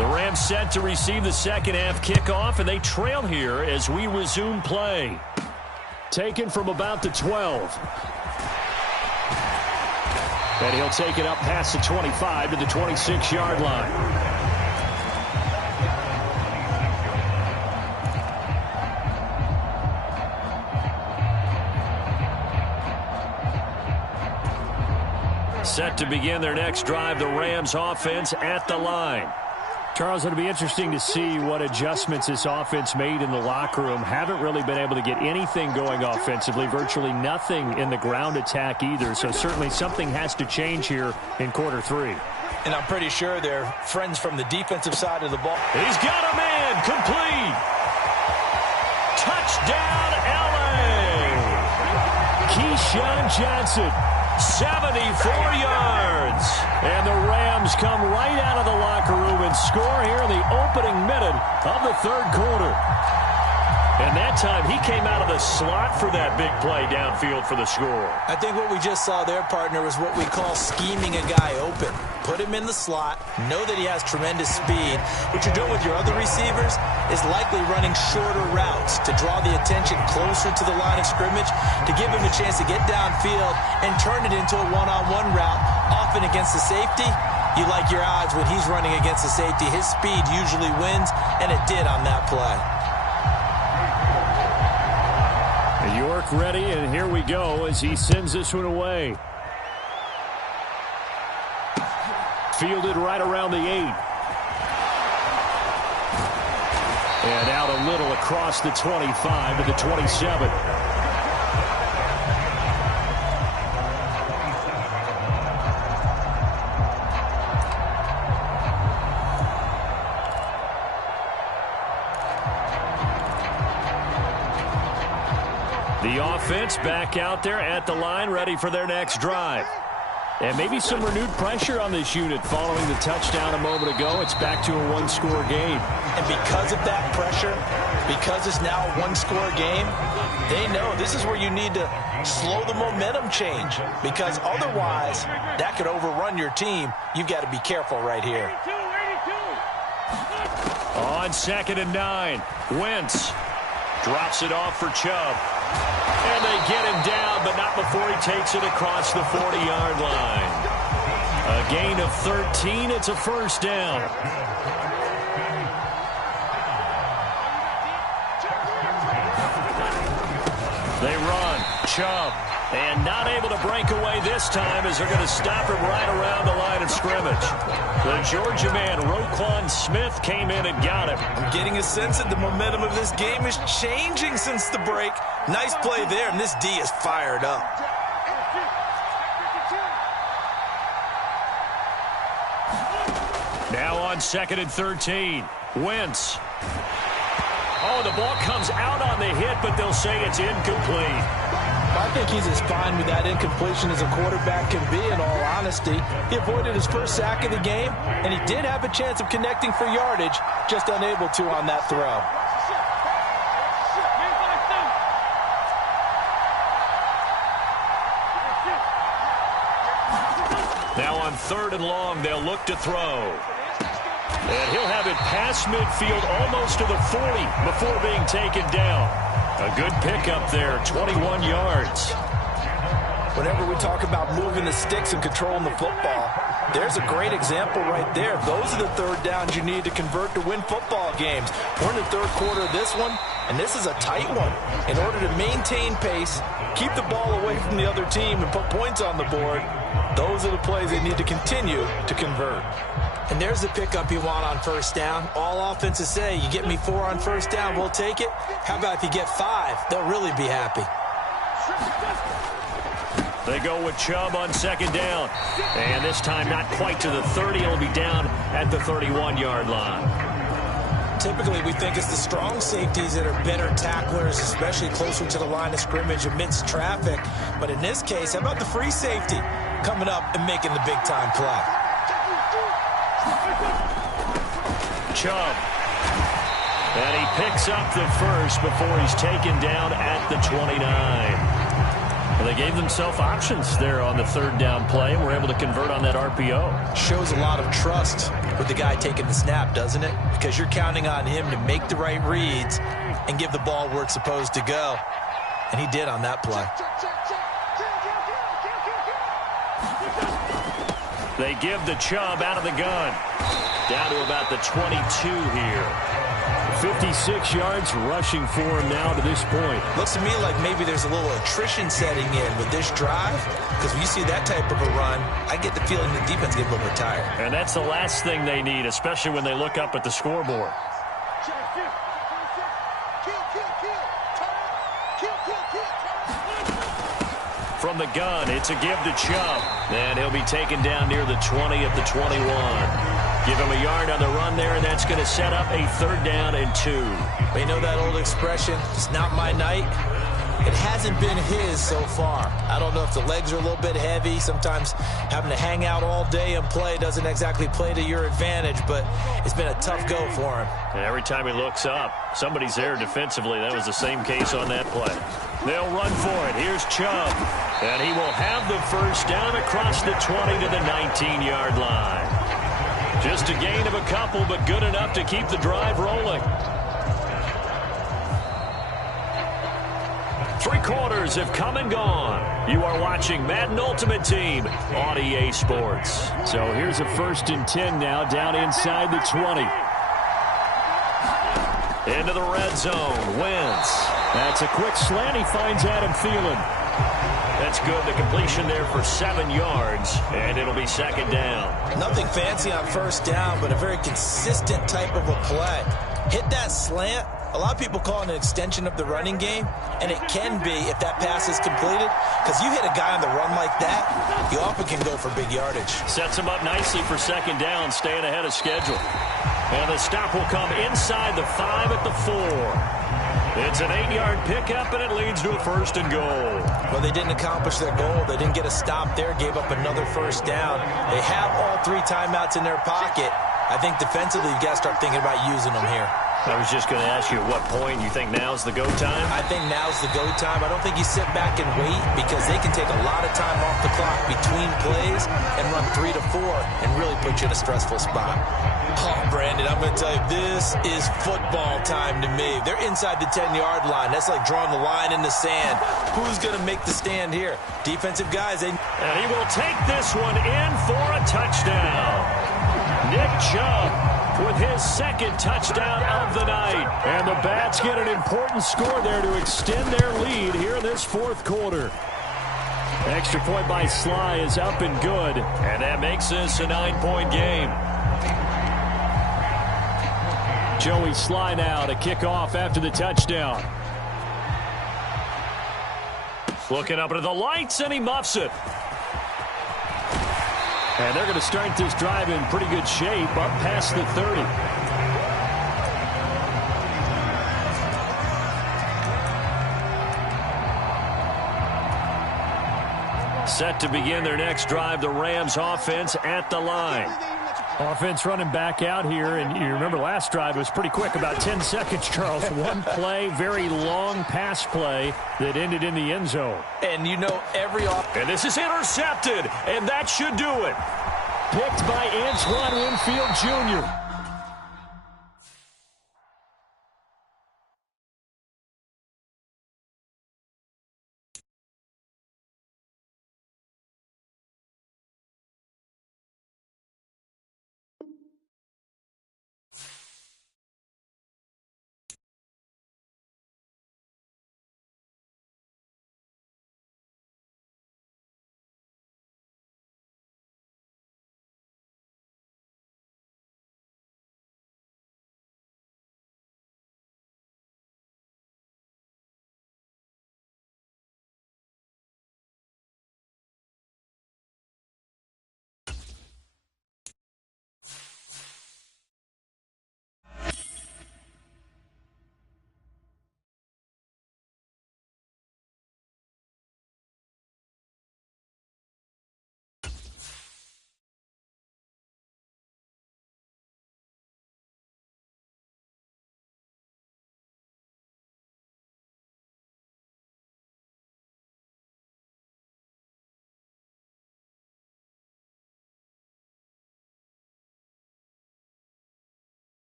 The Rams set to receive the second half kickoff, and they trail here as we resume play. Taken from about the 12. And he'll take it up past the 25 to the 26-yard line. Set to begin their next drive, the Rams offense at the line. Charles, it'll be interesting to see what adjustments this offense made in the locker room. Haven't really been able to get anything going offensively, virtually nothing in the ground attack either. So certainly something has to change here in quarter 3. And I'm pretty sure they're friends from the defensive side of the ball. He's got a man, complete. Touchdown, LA. Keyshawn Johnson. 74 yards. And the Rams come right out of the locker room and score here in the opening minute of the third quarter. And that time he came out of the slot for that big play downfield for the score. I think what we just saw there, partner, was what we call scheming a guy open. Put him in the slot, know that he has tremendous speed. What you're doing with your other receivers is likely running shorter routes to draw the attention closer to the line of scrimmage, to give him a chance to get downfield and turn it into a one-on-one route, often against the safety. You like your odds when he's running against the safety. His speed usually wins, and it did on that play. York ready, and here we go as he sends this one away. Fielded right around the 8. And out a little across the 25 to the 27. The offense back out there at the line, ready for their next drive. And maybe some renewed pressure on this unit following the touchdown a moment ago. It's back to a one-score game. And because of that pressure, because it's now a one-score game, they know this is where you need to slow the momentum change, because otherwise that could overrun your team. You've got to be careful right here. On 2nd and 9, Wentz drops it off for Chubb. And they get him down, but not before he takes it across the 40-yard line. A gain of 13. It's a first down. They run. Chubb. And not able to break away this time as they're going to stop him right around the line of scrimmage. The Georgia man, Roquan Smith, came in and got him. I'm getting a sense that the momentum of this game is changing since the break. Nice play there, and this D is fired up. Now on 2nd and 13, Wentz. Oh, the ball comes out on the hit, but they'll say it's incomplete. I think he's as fine with that incompletion as a quarterback can be, in all honesty. He avoided his first sack of the game, and he did have a chance of connecting for yardage, just unable to on that throw. Now on 3rd and long, they'll look to throw. And he'll have it past midfield almost to the 40 before being taken down. A good pickup there, 21 yards. Whenever we talk about moving the sticks and controlling the football, there's a great example right there. Those are the third downs you need to convert to win football games. We're in the third quarter of this one, and this is a tight one. In order to maintain pace, keep the ball away from the other team, and put points on the board, those are the plays they need to continue to convert. And there's the pickup you want on first down. All offenses say, you get me 4 on first down, we'll take it. How about if you get 5? They'll really be happy. They go with Chubb on 2nd down. And this time not quite to the 30. It'll be down at the 31-yard line. typically we think it's the strong safeties that are better tacklers, especially closer to the line of scrimmage amidst traffic. But in this case, how about the free safety coming up and making the big-time play? Chubb. And he picks up the first before he's taken down at the 29. Well, they gave themselves options there on the third down play and were able to convert on that RPO. Shows a lot of trust with the guy taking the snap, doesn't it? Because you're counting on him to make the right reads and give the ball where it's supposed to go. And he did on that play. They give the Chubb out of the gun. Down to about the 22 here. 56 yards rushing for him now to this point. Looks to me like maybe there's a little attrition setting in with this drive, because when you see that type of a run, I get the feeling the defense gets a little bit tired. And that's the last thing they need, especially when they look up at the scoreboard. From the gun, it's a give to Chubb. And he'll be taken down near the 20 at the 21. Give him a yard on the run there, and that's going to set up a third down and 2. But you know that old expression, it's not my night? It hasn't been his so far. I don't know if the legs are a little bit heavy. Sometimes having to hang out all day and play doesn't exactly play to your advantage, but it's been a tough go for him. And every time he looks up, somebody's there defensively. That was the same case on that play. They'll run for it. Here's Chubb. And he will have the first down across the 20 to the 19-yard line. Just a gain of a couple, but good enough to keep the drive rolling. 3 quarters have come and gone. You are watching Madden Ultimate Team on EA Sports. So here's a 1st and 10 now, down inside the 20. Into the red zone. Wentz. That's a quick slant. He finds Adam Thielen. That's good. The completion there for 7 yards, and it'll be 2nd down. Nothing fancy on 1st down, but a very consistent type of a play. Hit that slant. A lot of people call it an extension of the running game, and it can be if that pass is completed, because you hit a guy on the run like that, you often can go for big yardage. Sets him up nicely for 2nd down, staying ahead of schedule. And the stop will come inside the 5 at the 4. It's an 8-yard pickup, and it leads to a 1st and goal. Well, they didn't accomplish their goal. They didn't get a stop there, gave up another 1st down. They have all 3 timeouts in their pocket. I think defensively, you've got to start thinking about using them here. I was just going to ask you at what point you think now's the go time? I think now's the go time. I don't think you sit back and wait, because they can take a lot of time off the clock between plays and run 3 to 4 and really put you in a stressful spot. Oh, Brandon, I'm going to tell you, this is football time to me. They're inside the 10-yard line. That's like drawing the line in the sand. Who's going to make the stand here? Defensive guys. And he will take this one in for a touchdown. Nick Chubb with his 2nd touchdown of the night. And the Bats get an important score there to extend their lead here in this 4th quarter. Extra point by Sly is up and good. And that makes this a 9-point game. Joey Sly now to kick off after the touchdown. Looking up into the lights, and he muffs it. And they're going to start this drive in pretty good shape, up past the 30. Set to begin their next drive, the Rams offense at the line. Offense running back out here, and you remember last drive was pretty quick, about 10 seconds, Charles. One play, very long pass play that ended in the end zone. And you know and this is intercepted, and that should do it. Picked by Antoine Winfield Jr.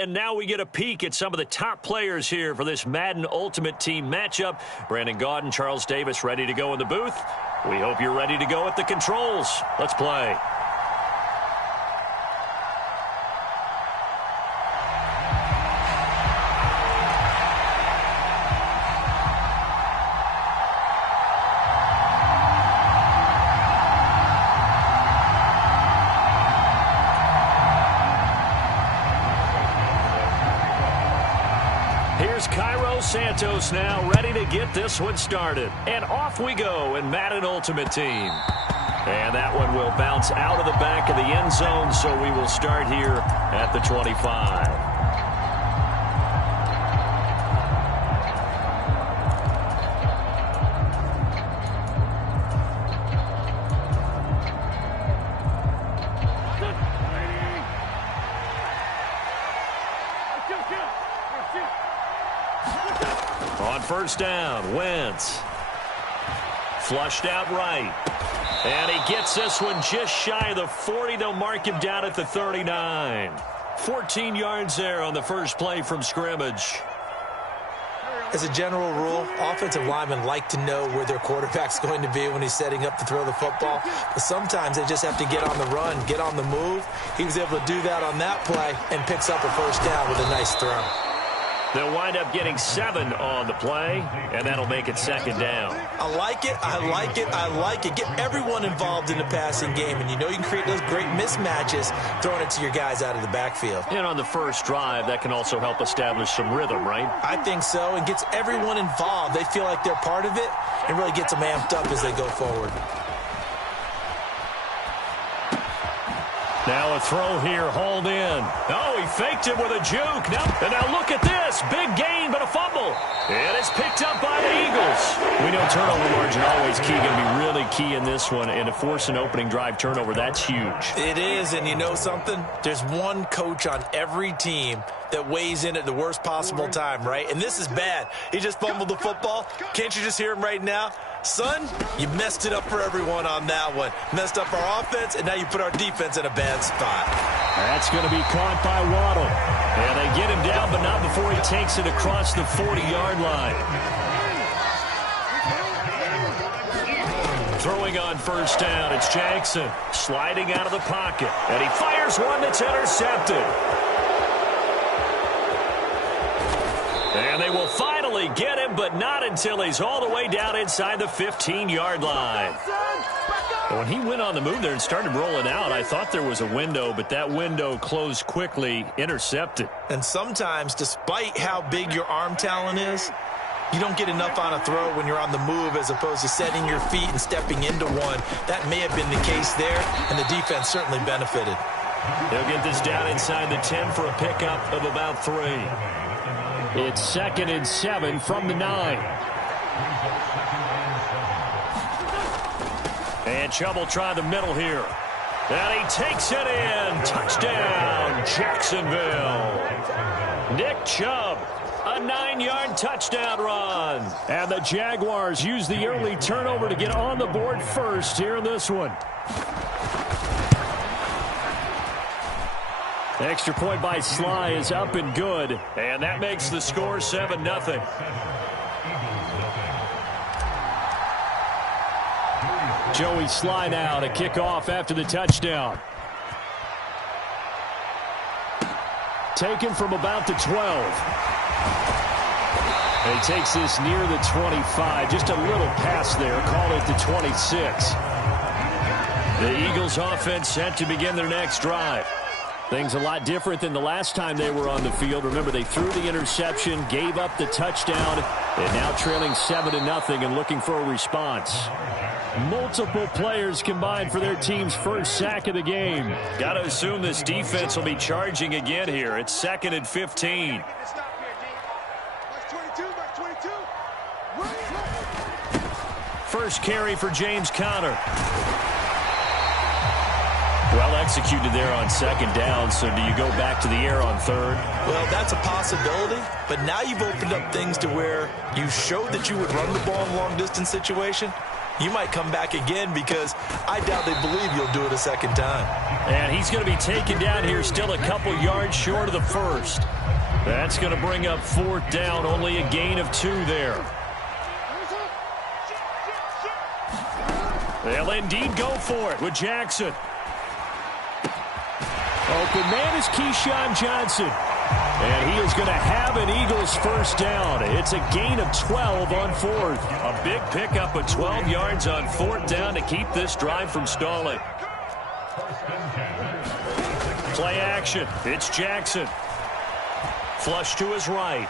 and now we get a peek at some of the top players here for this Madden Ultimate Team matchup. Brandon Gaudin, Charles Davis ready to go in the booth. We hope you're ready to go at the controls. Let's play. Santos now ready to get this one started. And off we go in Madden Ultimate Team. And that one will bounce out of the back of the end zone, so we will start here at the 25. On first down, Wentz. Flushed out right. And he gets this one just shy of the 40. They'll mark him down at the 39. 14 yards there on the first play from scrimmage. As a general rule, offensive linemen like to know where their quarterback's going to be when he's setting up to throw the football. But sometimes they just have to get on the run, get on the move. He was able to do that on that play and picks up a first down with a nice throw. They'll wind up getting 7 on the play, and that'll make it second down. I like it, I like it, I like it. Get everyone involved in the passing game, and you know you can create those great mismatches throwing it to your guys out of the backfield. And on the first drive, that can also help establish some rhythm, right? I think so, and gets everyone involved. They feel like they're part of it, and really gets them amped up as they go forward. Now a throw here, hauled in. Oh, he faked it with a juke. And now look at this. Big gain, but a fumble. And it's picked up by the Eagles. We know turnover margin always key, going to be really key in this one. And to force an opening drive turnover, that's huge. It is, and you know something? There's one coach on every team that weighs in at the worst possible time, right? And this is bad. He just fumbled the football. Can't you just hear him right now? Son, you messed it up for everyone on that one. Messed up our offense, and now you put our defense in a bad spot. That's going to be caught by Waddle. And they get him down, but not before he takes it across the 40-yard line. Throwing on first down, it's Jackson. Sliding out of the pocket. And he fires one that's intercepted. And they will finally get him, but not until he's all the way down inside the 15-yard line. When he went on the move there and started rolling out, I thought there was a window, but that window closed quickly, intercepted. And sometimes, despite how big your arm talent is, you don't get enough on a throw when you're on the move as opposed to setting your feet and stepping into one. That may have been the case there, and the defense certainly benefited. They'll get this down inside the 10 for a pickup of about 3. It's 2nd and 7 from the 9. And Chubb will try the middle here. And he takes it in. Touchdown, Jacksonville. Nick Chubb, a 9-yard touchdown run. And the Jaguars use the early turnover to get on the board first here in this one. Extra point by Sly is up and good. And that makes the score 7-0. Joey Sly now to kick off after the touchdown. Taken from about the 12. And he takes this near the 25. Just a little pass there. Call it the 26. The Eagles offense set to begin their next drive. Things a lot different than the last time they were on the field. Remember, they threw the interception, gave up the touchdown, and now trailing 7-0 and looking for a response. Multiple players combined for their team's first sack of the game. Got to assume this defense will be charging again here. It's 2nd and 15. First carry for James Conner. Well executed there on 2nd down, so do you go back to the air on 3rd? Well, that's a possibility, but now you've opened up things to where you showed that you would run the ball in a long-distance situation. you might come back again because I doubt they believe you'll do it a second time. And he's going to be taken down here still a couple yards short of the first. That's going to bring up fourth down, only a gain of 2 there. They'll indeed go for it with Jackson. Open man is Keyshawn Johnson. And he is going to have an Eagles first down. It's a gain of 12 on fourth. A big pickup of 12 yards on fourth down to keep this drive from stalling. Play action. It's Jackson. Flush to his right.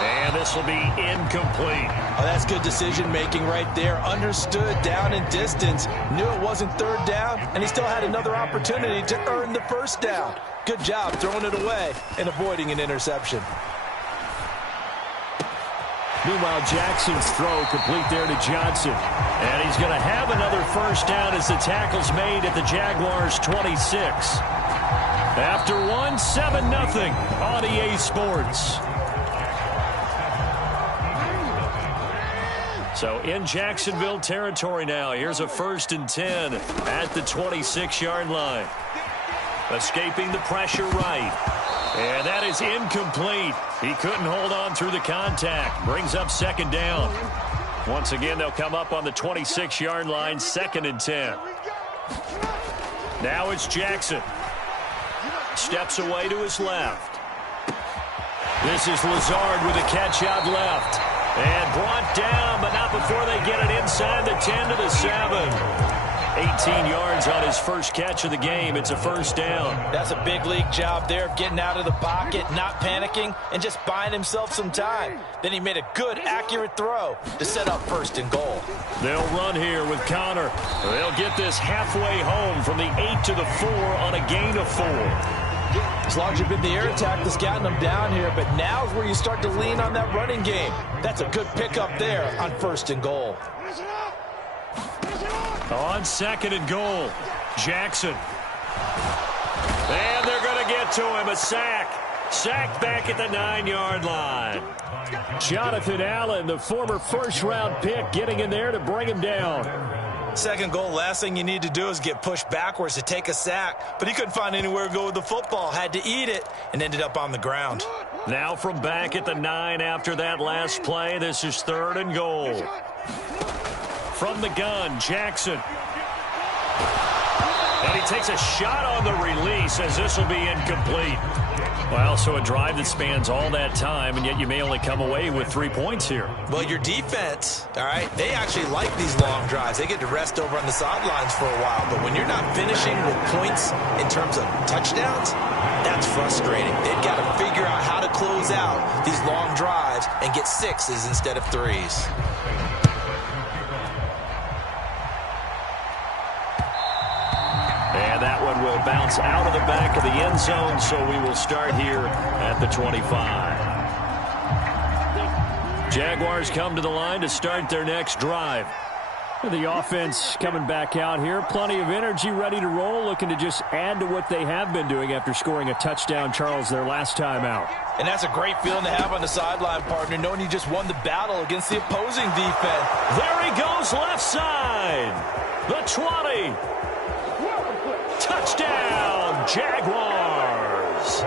And this will be incomplete. Oh, that's good decision-making right there. Understood down and distance. Knew it wasn't third down, and he still had another opportunity to earn the first down. Good job throwing it away and avoiding an interception. Meanwhile, Jackson's throw complete there to Johnson. And he's going to have another first down as the tackle's made at the Jaguars' 26. After one, 7-0 on EA Sports. So in Jacksonville territory now. Here's a 1st and 10 at the 26-yard line. Escaping the pressure right. And that is incomplete. He couldn't hold on through the contact. Brings up 2nd down. Once again, they'll come up on the 26-yard line, 2nd and 10. Now it's Jackson. Steps away to his left. This is Lazard with a catch out left. And brought down, but not before they get it inside the 10 to the 7. 18 yards on his first catch of the game. It's a first down. That's a big league job there of getting out of the pocket, not panicking, and just buying himself some time. Then he made a good, accurate throw to set up 1st and goal. They'll run here with Connor. They'll get this halfway home from the 8 to the 4 on a gain of 4. As long as you've been the air attack that's gotten them down here, but now's where you start to lean on that running game. That's a good pickup there on 1st and goal. On 2nd and goal, Jackson. And they're going to get to him, a sack. Sacked back at the 9-yard line. Jonathan Allen, the former first-round pick, getting in there to bring him down. 2nd goal, last thing you need to do is get pushed backwards to take a sack. But he couldn't find anywhere to go with the football. Had to eat it and ended up on the ground. Now from back at the 9 after that last play, this is 3rd and goal. From the gun, Jackson. And he takes a shot on the release as this will be incomplete. Well, so a drive that spans all that time, and yet you may only come away with 3 points here. Well, your defense, all right, they actually like these long drives. They get to rest over on the sidelines for a while. But when you're not finishing with points in terms of touchdowns, that's frustrating. They've got to figure out how to close out these long drives and get 6s instead of 3s. And that one will bounce out of the back of the end zone, so we will start here at the 25. Jaguars come to the line to start their next drive. The offense coming back out here. Plenty of energy, ready to roll, looking to just add to what they have been doing after scoring a touchdown, Charles, their last time out. And that's a great feeling to have on the sideline, partner, knowing you just won the battle against the opposing defense. There he goes, left side. The 20. Touchdown, Jaguars.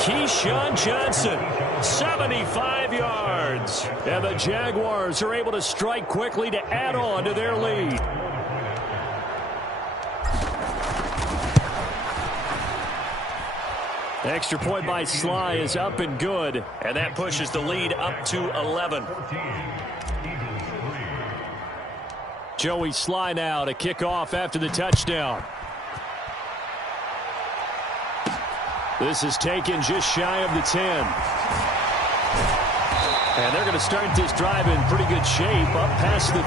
Keyshawn Johnson, 75 yards. And the Jaguars are able to strike quickly to add on to their lead. Extra point by Sly is up and good. And that pushes the lead up to 11. Joey Sly now to kick off after the touchdown. This is taken just shy of the 10. And they're going to start this drive in pretty good shape, up past the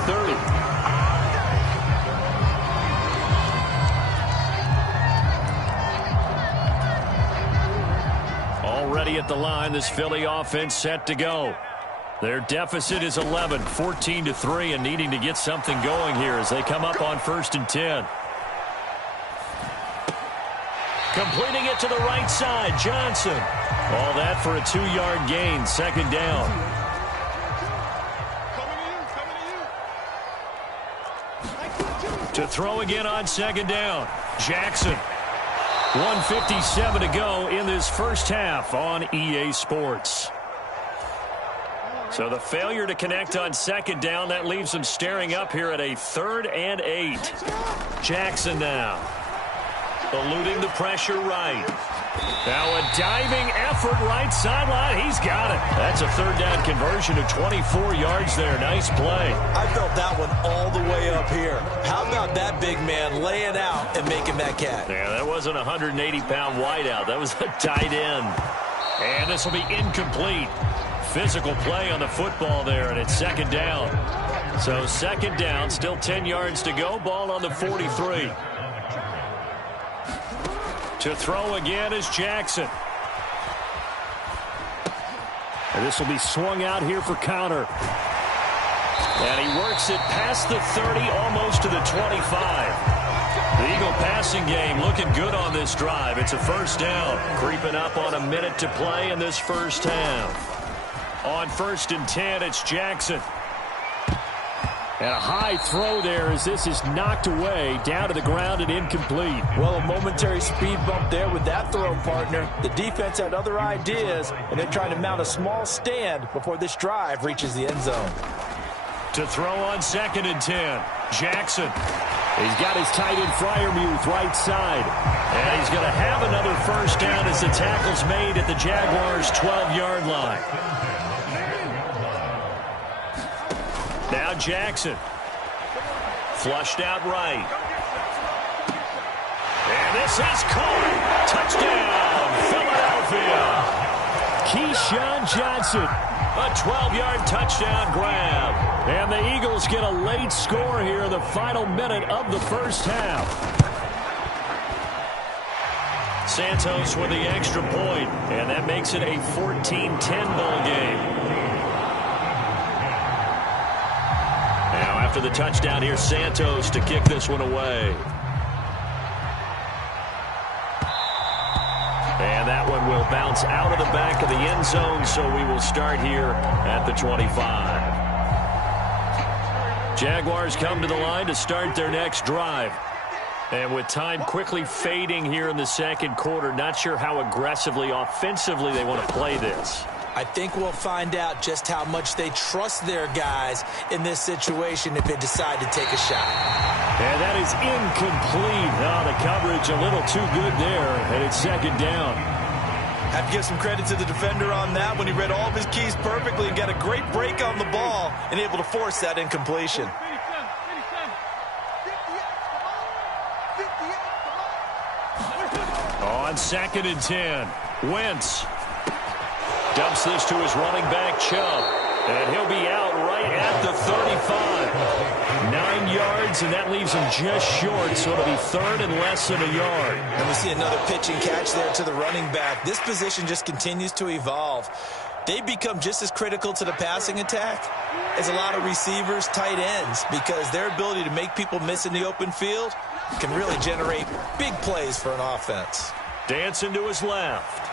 30. Already at the line, this Philly offense set to go. Their deficit is 11, 14-3, and needing to get something going here as they come up on 1st and 10. Completing it to the right side, Johnson. All that for a 2-yard gain, 2nd down. To throw again on second down. Jackson. 1:57 to go in this first half on EA Sports. So the failure to connect on second down, that leaves them staring up here at a 3rd and 8. Jackson now. Eluding the pressure right. Now a diving effort right sideline. He's got it. That's a 3rd down conversion of 24 yards there. Nice play. I felt that one all the way up here. How about that big man laying out and making that catch? Yeah, that wasn't a 180-pound wideout. That was a tight end. And this will be incomplete. Physical play on the football there, and it's second down. So second down, still 10 yards to go. Ball on the 43. To throw again is Jackson. And this will be swung out here for counter. And he works it past the 30, almost to the 25. The Eagle passing game looking good on this drive. It's a first down. Creeping up on a minute to play in this first half. On 1st and 10, it's Jackson. And a high throw there as this is knocked away, down to the ground and incomplete. Well, a momentary speed bump there with that throw, partner. The defense had other ideas, and they're trying to mount a small stand before this drive reaches the end zone. To throw on 2nd and 10, Jackson. He's got his tight end Freiermuth right side. And he's going to have another first down as the tackle's made at the Jaguars' 12-yard line. Now Jackson. Flushed out right. And this is caught. Touchdown, Philadelphia. Keyshawn Johnson. A 12-yard touchdown grab. And the Eagles get a late score here in the final minute of the first half. Santos with the extra point, and that makes it a 14-10 ball game. Now after the touchdown, here's Santos to kick this one away. And that one will bounce out of the back of the end zone, so we will start here at the 25. Jaguars come to the line to start their next drive. And with time quickly fading here in the second quarter, not sure how aggressively, offensively they want to play this. I think we'll find out just how much they trust their guys in this situation if they decide to take a shot. And that is incomplete. Oh, the coverage a little too good there, and it's second down. Have to give some credit to the defender on that when he read all of his keys perfectly and got a great break on the ball and able to force that incompletion. On 2nd and 10, Wentz dumps this to his running back, Chubb. And he'll be out right at the 35. 9 yards, and that leaves him just short, so it'll be 3rd and less than a yard. And we see another pitch and catch there to the running back. This position just continues to evolve. They become just as critical to the passing attack as a lot of receivers, tight ends, because their ability to make people miss in the open field can really generate big plays for an offense. Dancing to his left.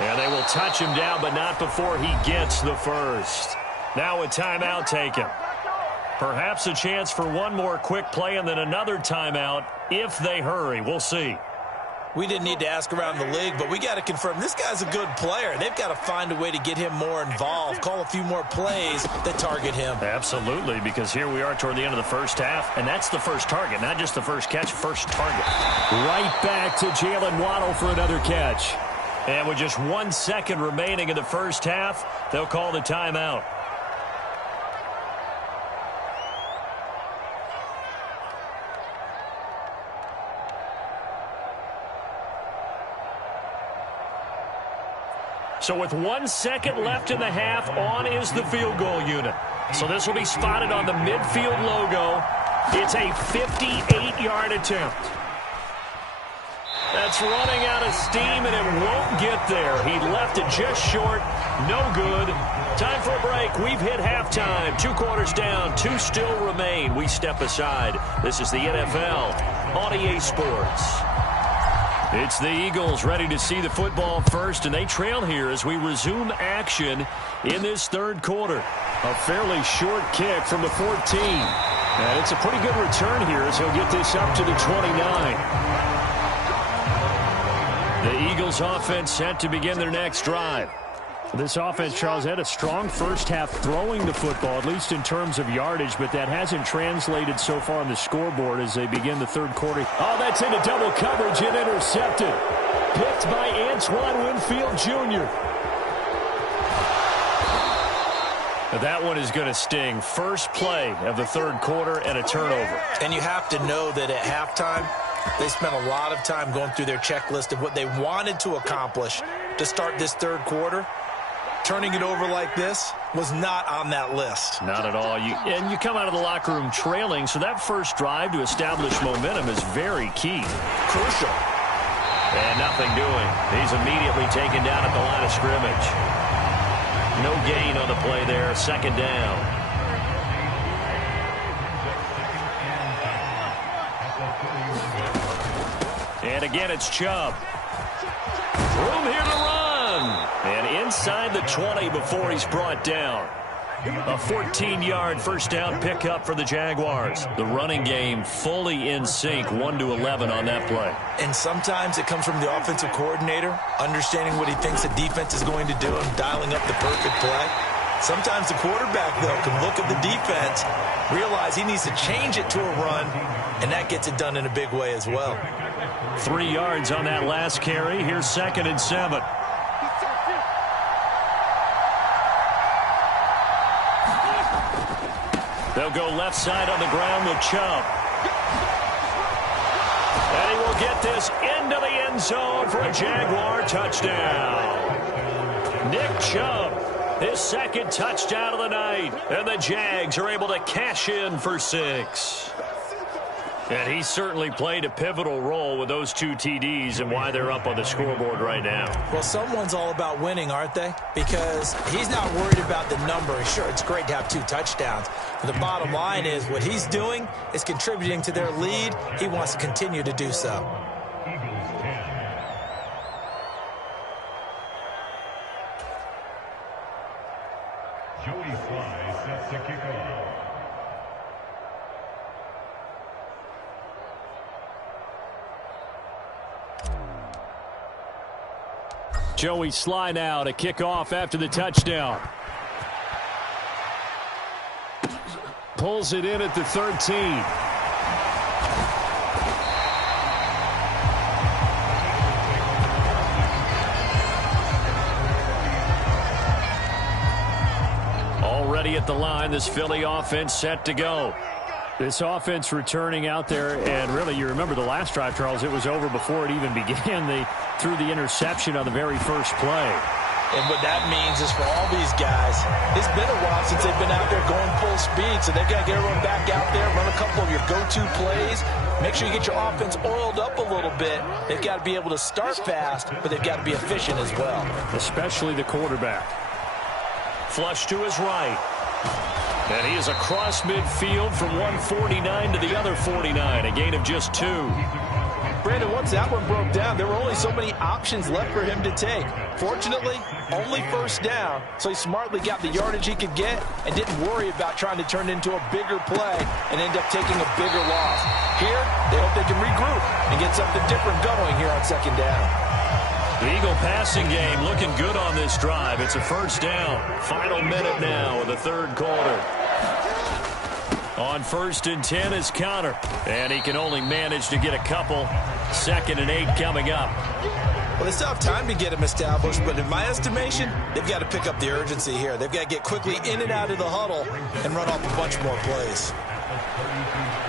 And they will touch him down, but not before he gets the first. Now a timeout taken. Perhaps a chance for one more quick play and then another timeout if they hurry. We'll see. We didn't need to ask around the league, but we got to confirm this guy's a good player. They've got to find a way to get him more involved, call a few more plays that target him. Absolutely, because here we are toward the end of the first half, and that's the first target, not just the first catch, first target. Right back to Jalen Waddle for another catch. And with just 1 second remaining in the first half, they'll call the timeout. So with 1 second left in the half, on is the field goal unit. So this will be spotted on the midfield logo. It's a 58-yard attempt. That's running out of steam, and it won't get there. He left it just short. No good. Time for a break. We've hit halftime. 2 quarters down. 2 still remain. We step aside. This is the NFL on EA Sports. It's the Eagles ready to see the football first, and they trail here as we resume action in this third quarter. A fairly short kick from the 14. And it's a pretty good return here as he'll get this up to the 29. The Eagles offense set to begin their next drive. This offense, Charles, had a strong first half throwing the football, at least in terms of yardage, but that hasn't translated so far on the scoreboard as they begin the third quarter. Oh, that's into double coverage and intercepted. Picked by Antoine Winfield Jr. That one is going to sting. First play of the third quarter and a turnover. And you have to know that at halftime, they spent a lot of time going through their checklist of what they wanted to accomplish to start this third quarter. Turning it over like this was not on that list. Not at all. And you come out of the locker room trailing, so that first drive to establish momentum is very key. Crucial. And nothing doing. He's immediately taken down at the line of scrimmage. No gain on the play there. Second down. And again, it's Chubb. Room here to run. And inside the 20 before he's brought down. A 14-yard first down pickup for the Jaguars. The running game fully in sync, 1-11 on that play. And sometimes it comes from the offensive coordinator, understanding what he thinks the defense is going to do and dialing up the perfect play. Sometimes the quarterback, though, can look at the defense, realize he needs to change it to a run, and that gets it done in a big way as well. 3 yards on that last carry. Here's 2nd and 7. They'll go left side on the ground with Chubb. And he will get this into the end zone for a Jaguar touchdown. Nick Chubb, his 2nd touchdown of the night. And the Jags are able to cash in for 6. And he certainly played a pivotal role with those 2 TDs and why they're up on the scoreboard right now. Well, someone's all about winning, aren't they? Because he's not worried about the number. Sure, it's great to have 2 touchdowns. But the bottom line is what he's doing is contributing to their lead. He wants to continue to do so. Joey Sly sets the kickoff. Joey Sly now to kick off after the touchdown. Pulls it in at the 13. Already at the line, this Philly offense set to go. This offense returning out there, and really, you remember the last drive, Charles, it was over before it even began. They threw the interception on the very first play. And what that means is for all these guys, it's been a while since they've been out there going full speed, so they've got to get everyone back out there, run a couple of your go-to plays, make sure you get your offense oiled up a little bit. They've got to be able to start fast, but they've got to be efficient as well. Especially the quarterback. Flush to his right. And he is across midfield from 149 to the other 49, a gain of just 2. Brandon, once that one broke down, there were only so many options left for him to take. Fortunately, only first down, so he smartly got the yardage he could get and didn't worry about trying to turn it into a bigger play and end up taking a bigger loss. Here, they hope they can regroup and get something different going here on 2nd down. The Eagle passing game looking good on this drive. It's a first down. Final minute now of the third quarter. On 1st and 10 is Connor. And he can only manage to get a couple. 2nd and 8 coming up. Well, they still have time to get him established, but in my estimation, they've got to pick up the urgency here. They've got to get quickly in and out of the huddle and run off a bunch more plays.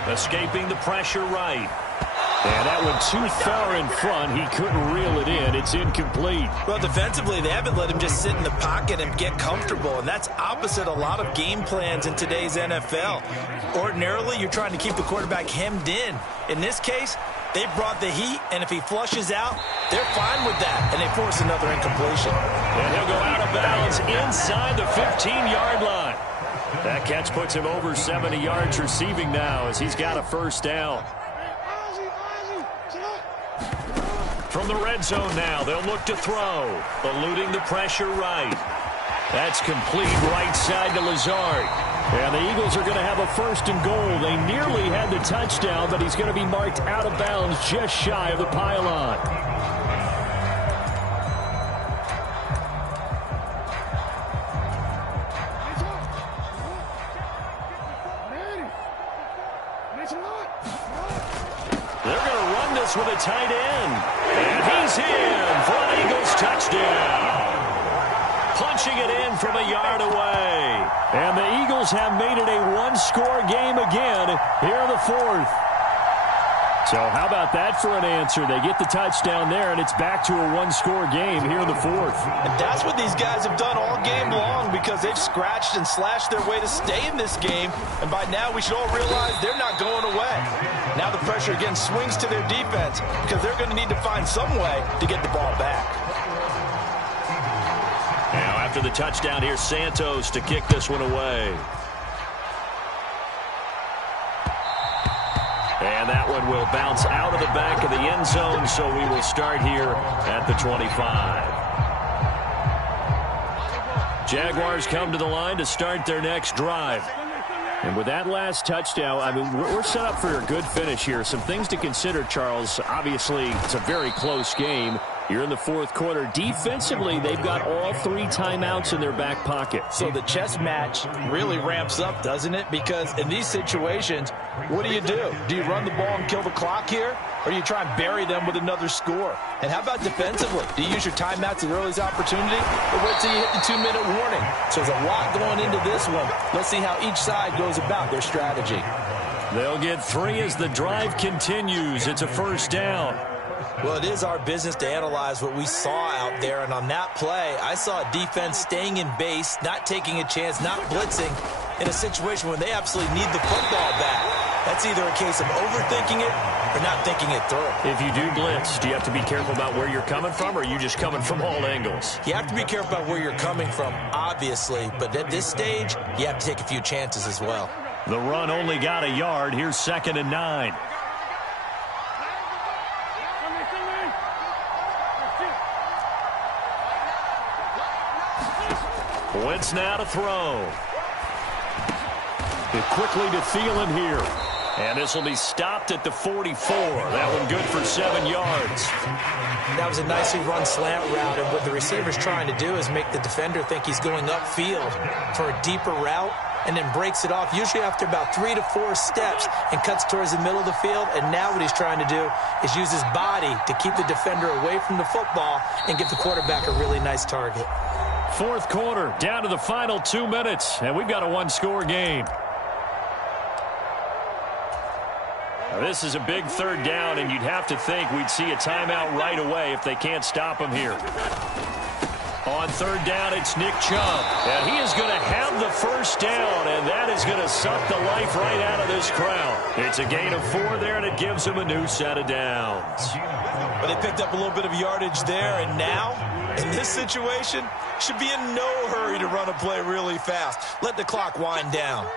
Escaping the pressure right. And that one too far in front. He couldn't reel it in. It's incomplete. Well, defensively, they haven't let him just sit in the pocket and get comfortable, and that's opposite a lot of game plans in today's NFL. Ordinarily, you're trying to keep the quarterback hemmed in. In this case, they brought the heat, and if he flushes out, they're fine with that, and they force another incompletion. And he'll go out of bounds inside the 15-yard line. That catch puts him over 70 yards receiving now as he's got a first down. From the red zone now, they'll look to throw. Eluding the pressure right. That's complete right side to Lazard. And the Eagles are going to have a 1st and goal. They nearly had the touchdown, but he's going to be marked out of bounds just shy of the pylon. They're going to run this with a tight end. And he's in for an Eagles touchdown. Punching it in from a yard away. And the Eagles have made it a one-score game again here in the 4th. So how about that for an answer? They get the touchdown there, and it's back to a one-score game here in the 4th. And that's what these guys have done all game long, because they've scratched and slashed their way to stay in this game. And by now, we should all realize they're not going away. Now the pressure again swings to their defense, because they're going to need to find some way to get the ball back. Now after the touchdown, here's Santos to kick this one away. And that one will bounce out of the back of the end zone, so we will start here at the 25. Jaguars come to the line to start their next drive. And with that last touchdown, I mean, we're set up for a good finish here. Some things to consider, Charles. Obviously, it's a very close game. You're in the 4th quarter. Defensively, they've got all 3 timeouts in their back pocket. So the chess match really ramps up, doesn't it? Because in these situations, what do? Do you run the ball and kill the clock here? Or do you try and bury them with another score? And how about defensively? Do you use your timeouts at earliest opportunity? Or wait till you hit the 2-minute warning? So there's a lot going into this one. Let's see how each side goes about their strategy. They'll get 3 as the drive continues. It's a 1st down. Well, it is our business to analyze what we saw out there. And on that play, I saw a defense staying in base, not taking a chance, not blitzing in a situation where they absolutely need the football back. That's either a case of overthinking it or not thinking it through. If you do blitz, do you have to be careful about where you're coming from, or are you just coming from all angles? You have to be careful about where you're coming from, obviously. But at this stage, you have to take a few chances as well. The run only got a yard. Here's 2nd and 9. Wentz now to throw. It quickly to Thielen here. And this will be stopped at the 44. That one good for 7 yards. That was a nicely run slant route, and what the receiver's trying to do is make the defender think he's going upfield for a deeper route, and then breaks it off, usually after about 3 to 4 steps, and cuts towards the middle of the field. And now what he's trying to do is use his body to keep the defender away from the football and give the quarterback a really nice target. 4th quarter, down to the final 2 minutes, and we've got a one-score game. Now, this is a big 3rd down, and you'd have to think we'd see a timeout right away if they can't stop him here. On 3rd down, it's Nick Chubb, and he is going to have the 1st down, and that is going to suck the life right out of this crowd. It's a gain of 4 there, and it gives them a new set of downs. But they picked up a little bit of yardage there, and now, in this situation, should be in no hurry to run a play really fast. Let the clock wind down.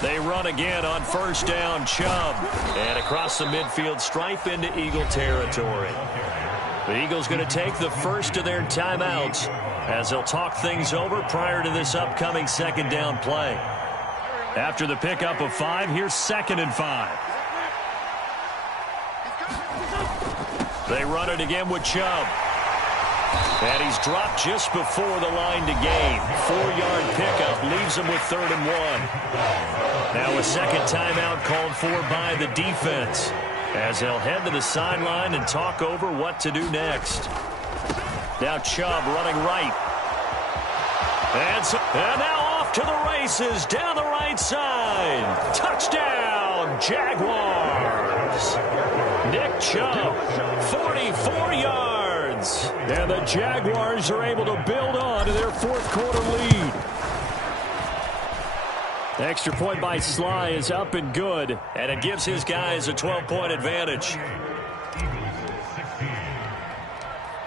They run again on 1st down, Chubb. And across the midfield stripe into Eagle territory. The Eagles going to take the first of their timeouts as they'll talk things over prior to this upcoming 2nd down play. After the pickup of 5, here's 2nd and 5. They run it again with Chubb. And he's dropped just before the line to gain. 4-yard pickup leaves him with 3rd and 1. Now a 2nd timeout called for by the defense as they'll head to the sideline and talk over what to do next. Now Chubb running right. And now off to the races down the right side. Touchdown, Jaguars. Nick Chubb, 44 yards. And the Jaguars are able to build on to their 4th quarter lead. The extra point by Sly is up and good. And it gives his guys a 12-point advantage.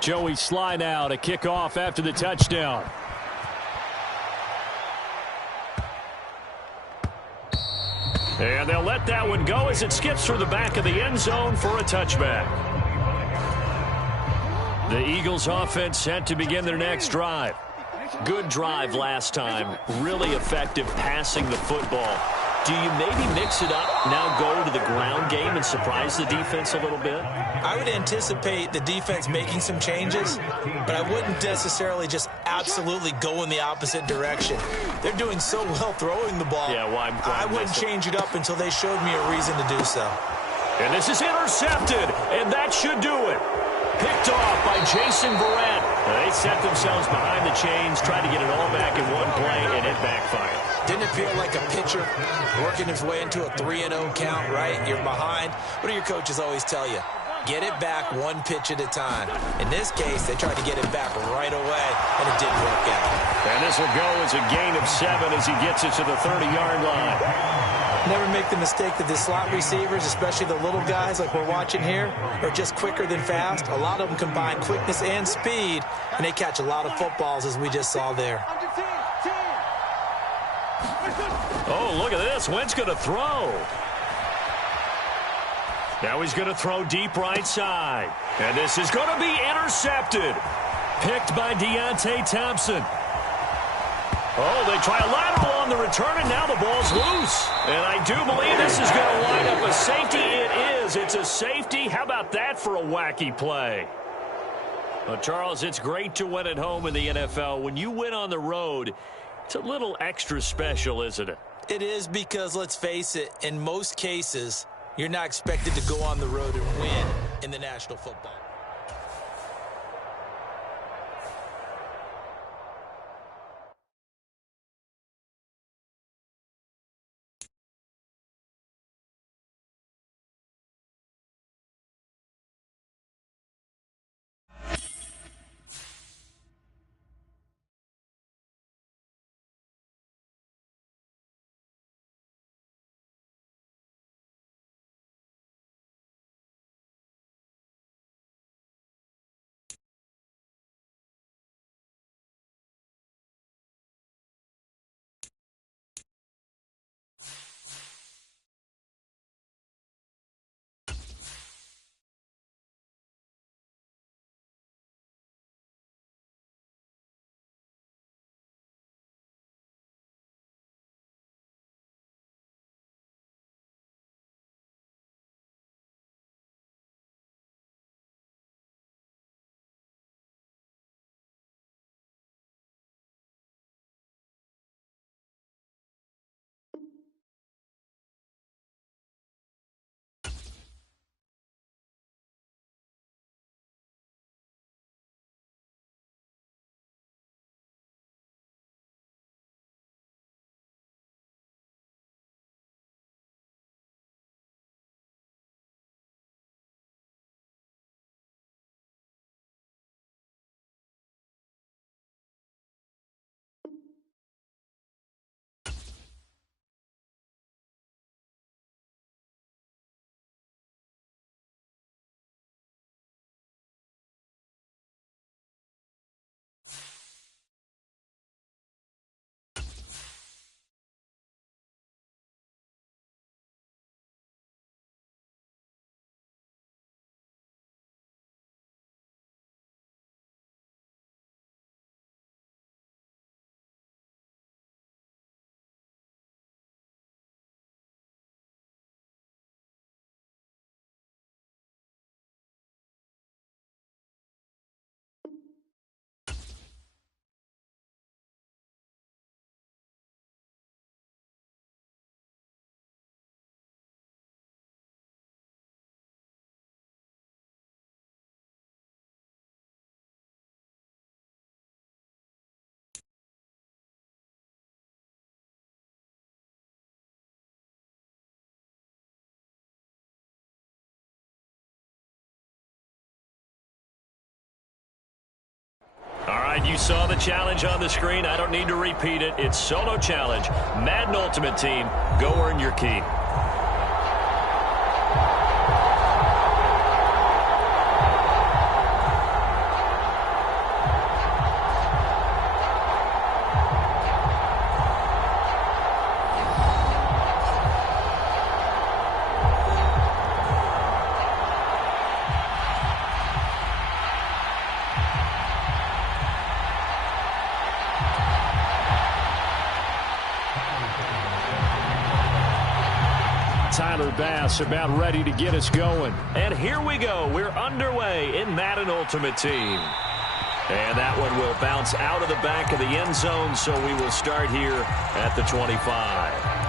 Joey Sly now to kick off after the touchdown. And they'll let that one go as it skips through the back of the end zone for a touchback. The Eagles offense set to begin their next drive. Good drive last time. Really effective passing the football. Do you maybe mix it up, now go to the ground game and surprise the defense a little bit? I would anticipate the defense making some changes, but I wouldn't necessarily just absolutely go in the opposite direction. They're doing so well throwing the ball. Yeah, why I wouldn't change it up until they showed me a reason to do so. And this is intercepted, and that should do it. Picked off by Jason Verrett. They set themselves behind the chains, tried to get it all back in one play, and it backfired. Didn't it feel like a pitcher working his way into a 3-0 count, right? You're behind. What do your coaches always tell you? Get it back one pitch at a time. In this case, they tried to get it back right away, and it didn't work out. And this will go as a gain of 7 as he gets it to the 30-yard line. Never make the mistake that the slot receivers, especially the little guys like we're watching here, are just quicker than fast. A lot of them combine quickness and speed, and they catch a lot of footballs, as we just saw there. Oh, look at this. Wentz going to throw. Now he's going to throw deep right side. And this is going to be intercepted. Picked by Deontay Thompson. Oh, they try a lateral on the return, and now the ball's loose. And I do believe this is going to wind up a safety. It is. It's a safety. How about that for a wacky play? Well, Charles, it's great to win at home in the NFL. When you win on the road, it's a little extra special, isn't it? It is, because, let's face it, in most cases, you're not expected to go on the road and win in the National Football. All right, you saw the challenge on the screen. I don't need to repeat it. It's solo challenge. Madden Ultimate Team, go earn your key. Tyler Bass about ready to get us going. And here we go. We're underway in Madden Ultimate Team. And that one will bounce out of the back of the end zone, so we will start here at the 25.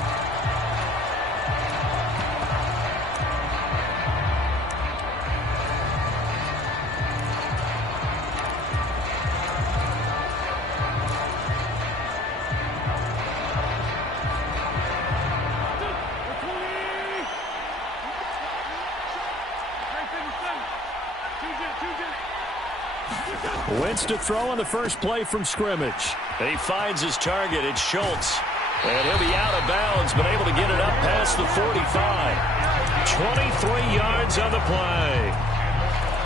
Wentz to throw on the first play from scrimmage. He finds his target. It's Schultz. And he'll be out of bounds, but able to get it up past the 45. 23 yards on the play.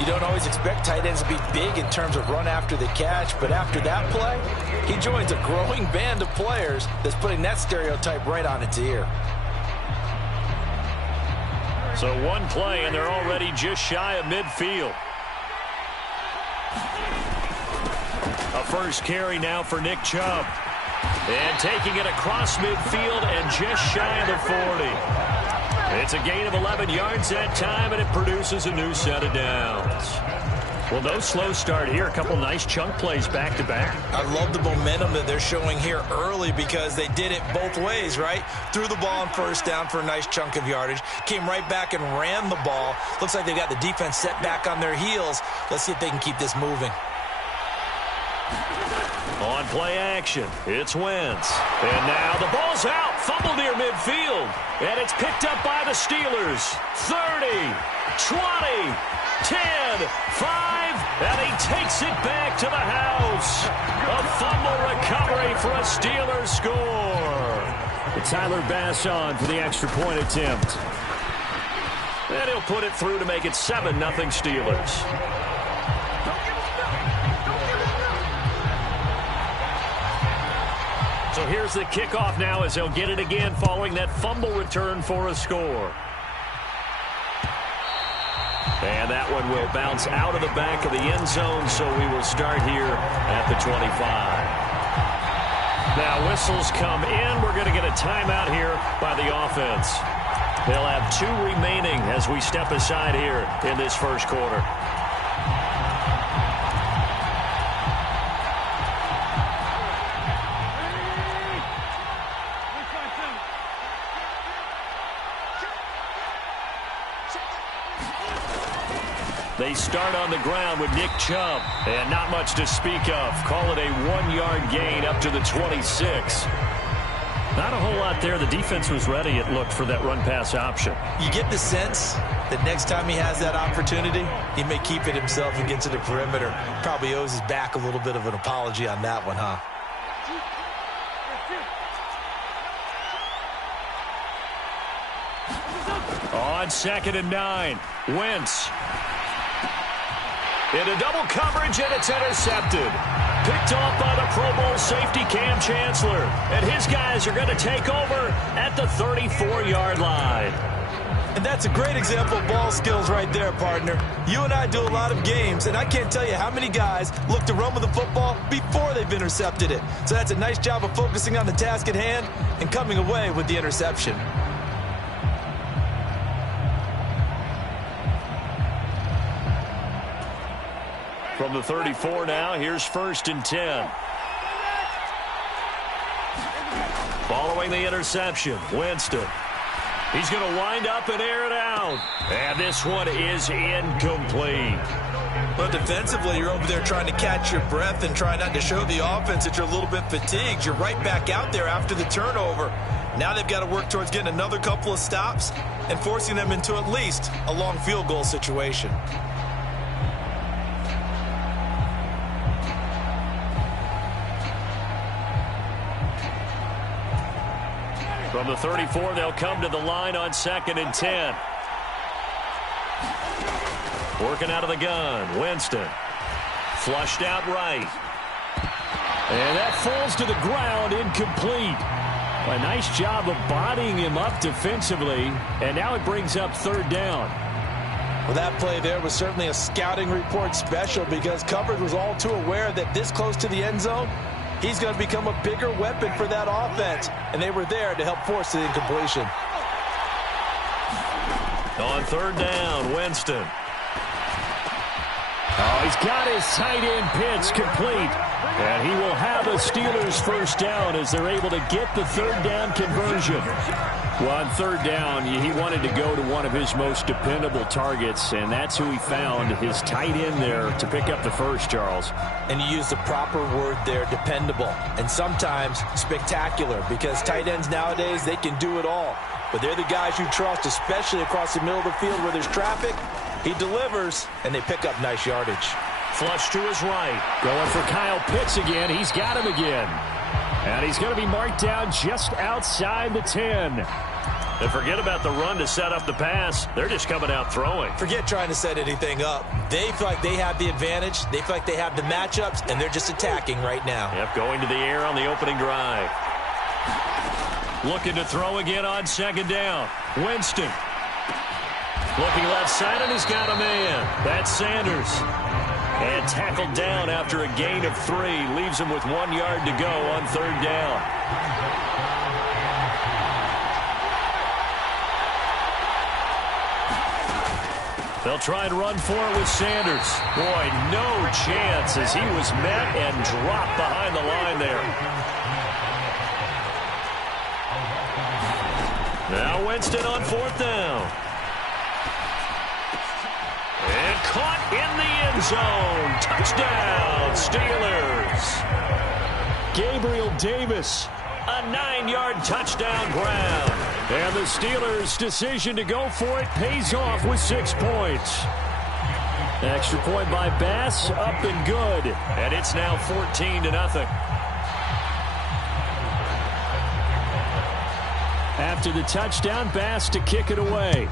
You don't always expect tight ends to be big in terms of run after the catch, but after that play, he joins a growing band of players that's putting that stereotype right on its ear. So one play, and they're already just shy of midfield. A first carry now for Nick Chubb. And taking it across midfield and just shy of the 40. It's a gain of 11 yards that time, and it produces a new set of downs. Well, no slow start here. A couple nice chunk plays back-to-back. I love the momentum that they're showing here early because they did it both ways, right? Threw the ball on first down for a nice chunk of yardage. Came right back and ran the ball. Looks like they've got the defense set back on their heels. Let's see if they can keep this moving. On play action, it's Wentz. And now the ball's out. Fumble near midfield. And it's picked up by the Steelers. 30, 20, 10, 5. And he takes it back to the house. A fumble recovery for a Steelers score. And Tyler Bass on for the extra point attempt. And he'll put it through to make it 7-0 Steelers. So here's the kickoff now as they'll get it again following that fumble return for a score. And that one will bounce out of the back of the end zone, so we will start here at the 25. Now whistles come in. We're going to get a timeout here by the offense. They'll have 2 remaining as we step aside here in this first quarter. They start on the ground with Nick Chubb, and not much to speak of. Call it a 1-yard gain up to the 26. Not a whole lot there. The defense was ready, it looked, for that run-pass option. You get the sense that next time he has that opportunity, he may keep it himself and get to the perimeter. Probably owes his back a little bit of an apology on that one, huh? On 2nd and 9, Wentz. Into double coverage, and it's intercepted. Picked off by the Pro Bowl safety Cam Chancellor. And his guys are going to take over at the 34-yard line. And that's a great example of ball skills right there, partner. You and I do a lot of games, and I can't tell you how many guys look to run with the football before they've intercepted it. So that's a nice job of focusing on the task at hand and coming away with the interception. From the 34 now, here's 1st and 10. Following the interception, Winston. He's going to wind up and air it out. And this one is incomplete. Well, defensively, you're over there trying to catch your breath and try not to show the offense that you're a little bit fatigued. You're right back out there after the turnover. Now they've got to work towards getting another couple of stops and forcing them into at least a long field goal situation. From the 34, they'll come to the line on 2nd and 10. Working out of the gun, Winston. Flushed out right. And that falls to the ground, incomplete. A nice job of bodying him up defensively, and now it brings up 3rd down. Well, that play there was certainly a scouting report special because coverage was all too aware that this close to the end zone, he's going to become a bigger weapon for that offense, and they were there to help force the incompletion. On third down, Winston. Oh, he's got his tight end pitch complete. And he will have a Steelers first down as they're able to get the third down conversion. Well, on third down, he wanted to go to one of his most dependable targets, and that's who he found, his tight end there, to pick up the first, Charles. And you use the proper word there, dependable, and sometimes spectacular, because tight ends nowadays, they can do it all. But they're the guys you trust, especially across the middle of the field where there's traffic. He delivers, and they pick up nice yardage. Flush to his right. Going for Kyle Pitts again. He's got him again. And he's going to be marked down just outside the 10. And forget about the run to set up the pass. They're just coming out throwing. Forget trying to set anything up. They feel like they have the advantage. They feel like they have the matchups, and they're just attacking right now. Yep, going to the air on the opening drive. Looking to throw again on second down. Winston. Looking left side, and he's got a man. That's Sanders. And tackled down after a gain of 3. Leaves him with 1 yard to go on third down. They'll try and run for it with Sanders. Boy, no chance as he was met and dropped behind the line there. Now Winston on fourth down. And caught in the end zone. Touchdown, Steelers. Gabriel Davis. A 9-yard touchdown grab. And the Steelers' decision to go for it pays off with 6 points. Extra point by Bass, up and good. And it's now 14-0. After the touchdown, Bass to kick it away.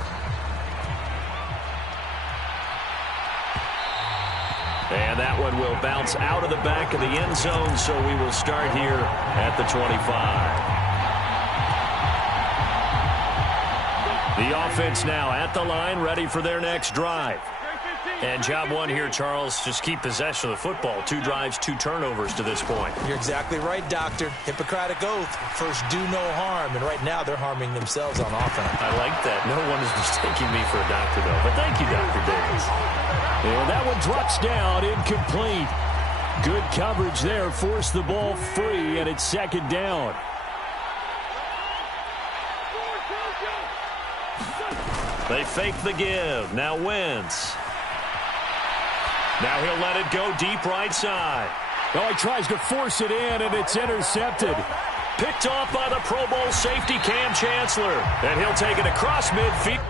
And that one will bounce out of the back of the end zone, so we will start here at the 25. The offense now at the line, ready for their next drive. And job one here, Charles, just keep possession of the football. 2 drives, 2 turnovers to this point. You're exactly right, Doctor. Hippocratic oath. First, do no harm. And right now, they're harming themselves on offense. I like that. No one is mistaking me for a doctor, though. But thank you, Dr. Davis. And that one drops down, incomplete. Good coverage there. Forced the ball free, and it's second down. They fake the give. Now Wentz. Now he'll let it go deep right side. Oh, he tries to force it in, and it's intercepted. Picked off by the Pro Bowl safety Cam Chancellor. And he'll take it across midfield.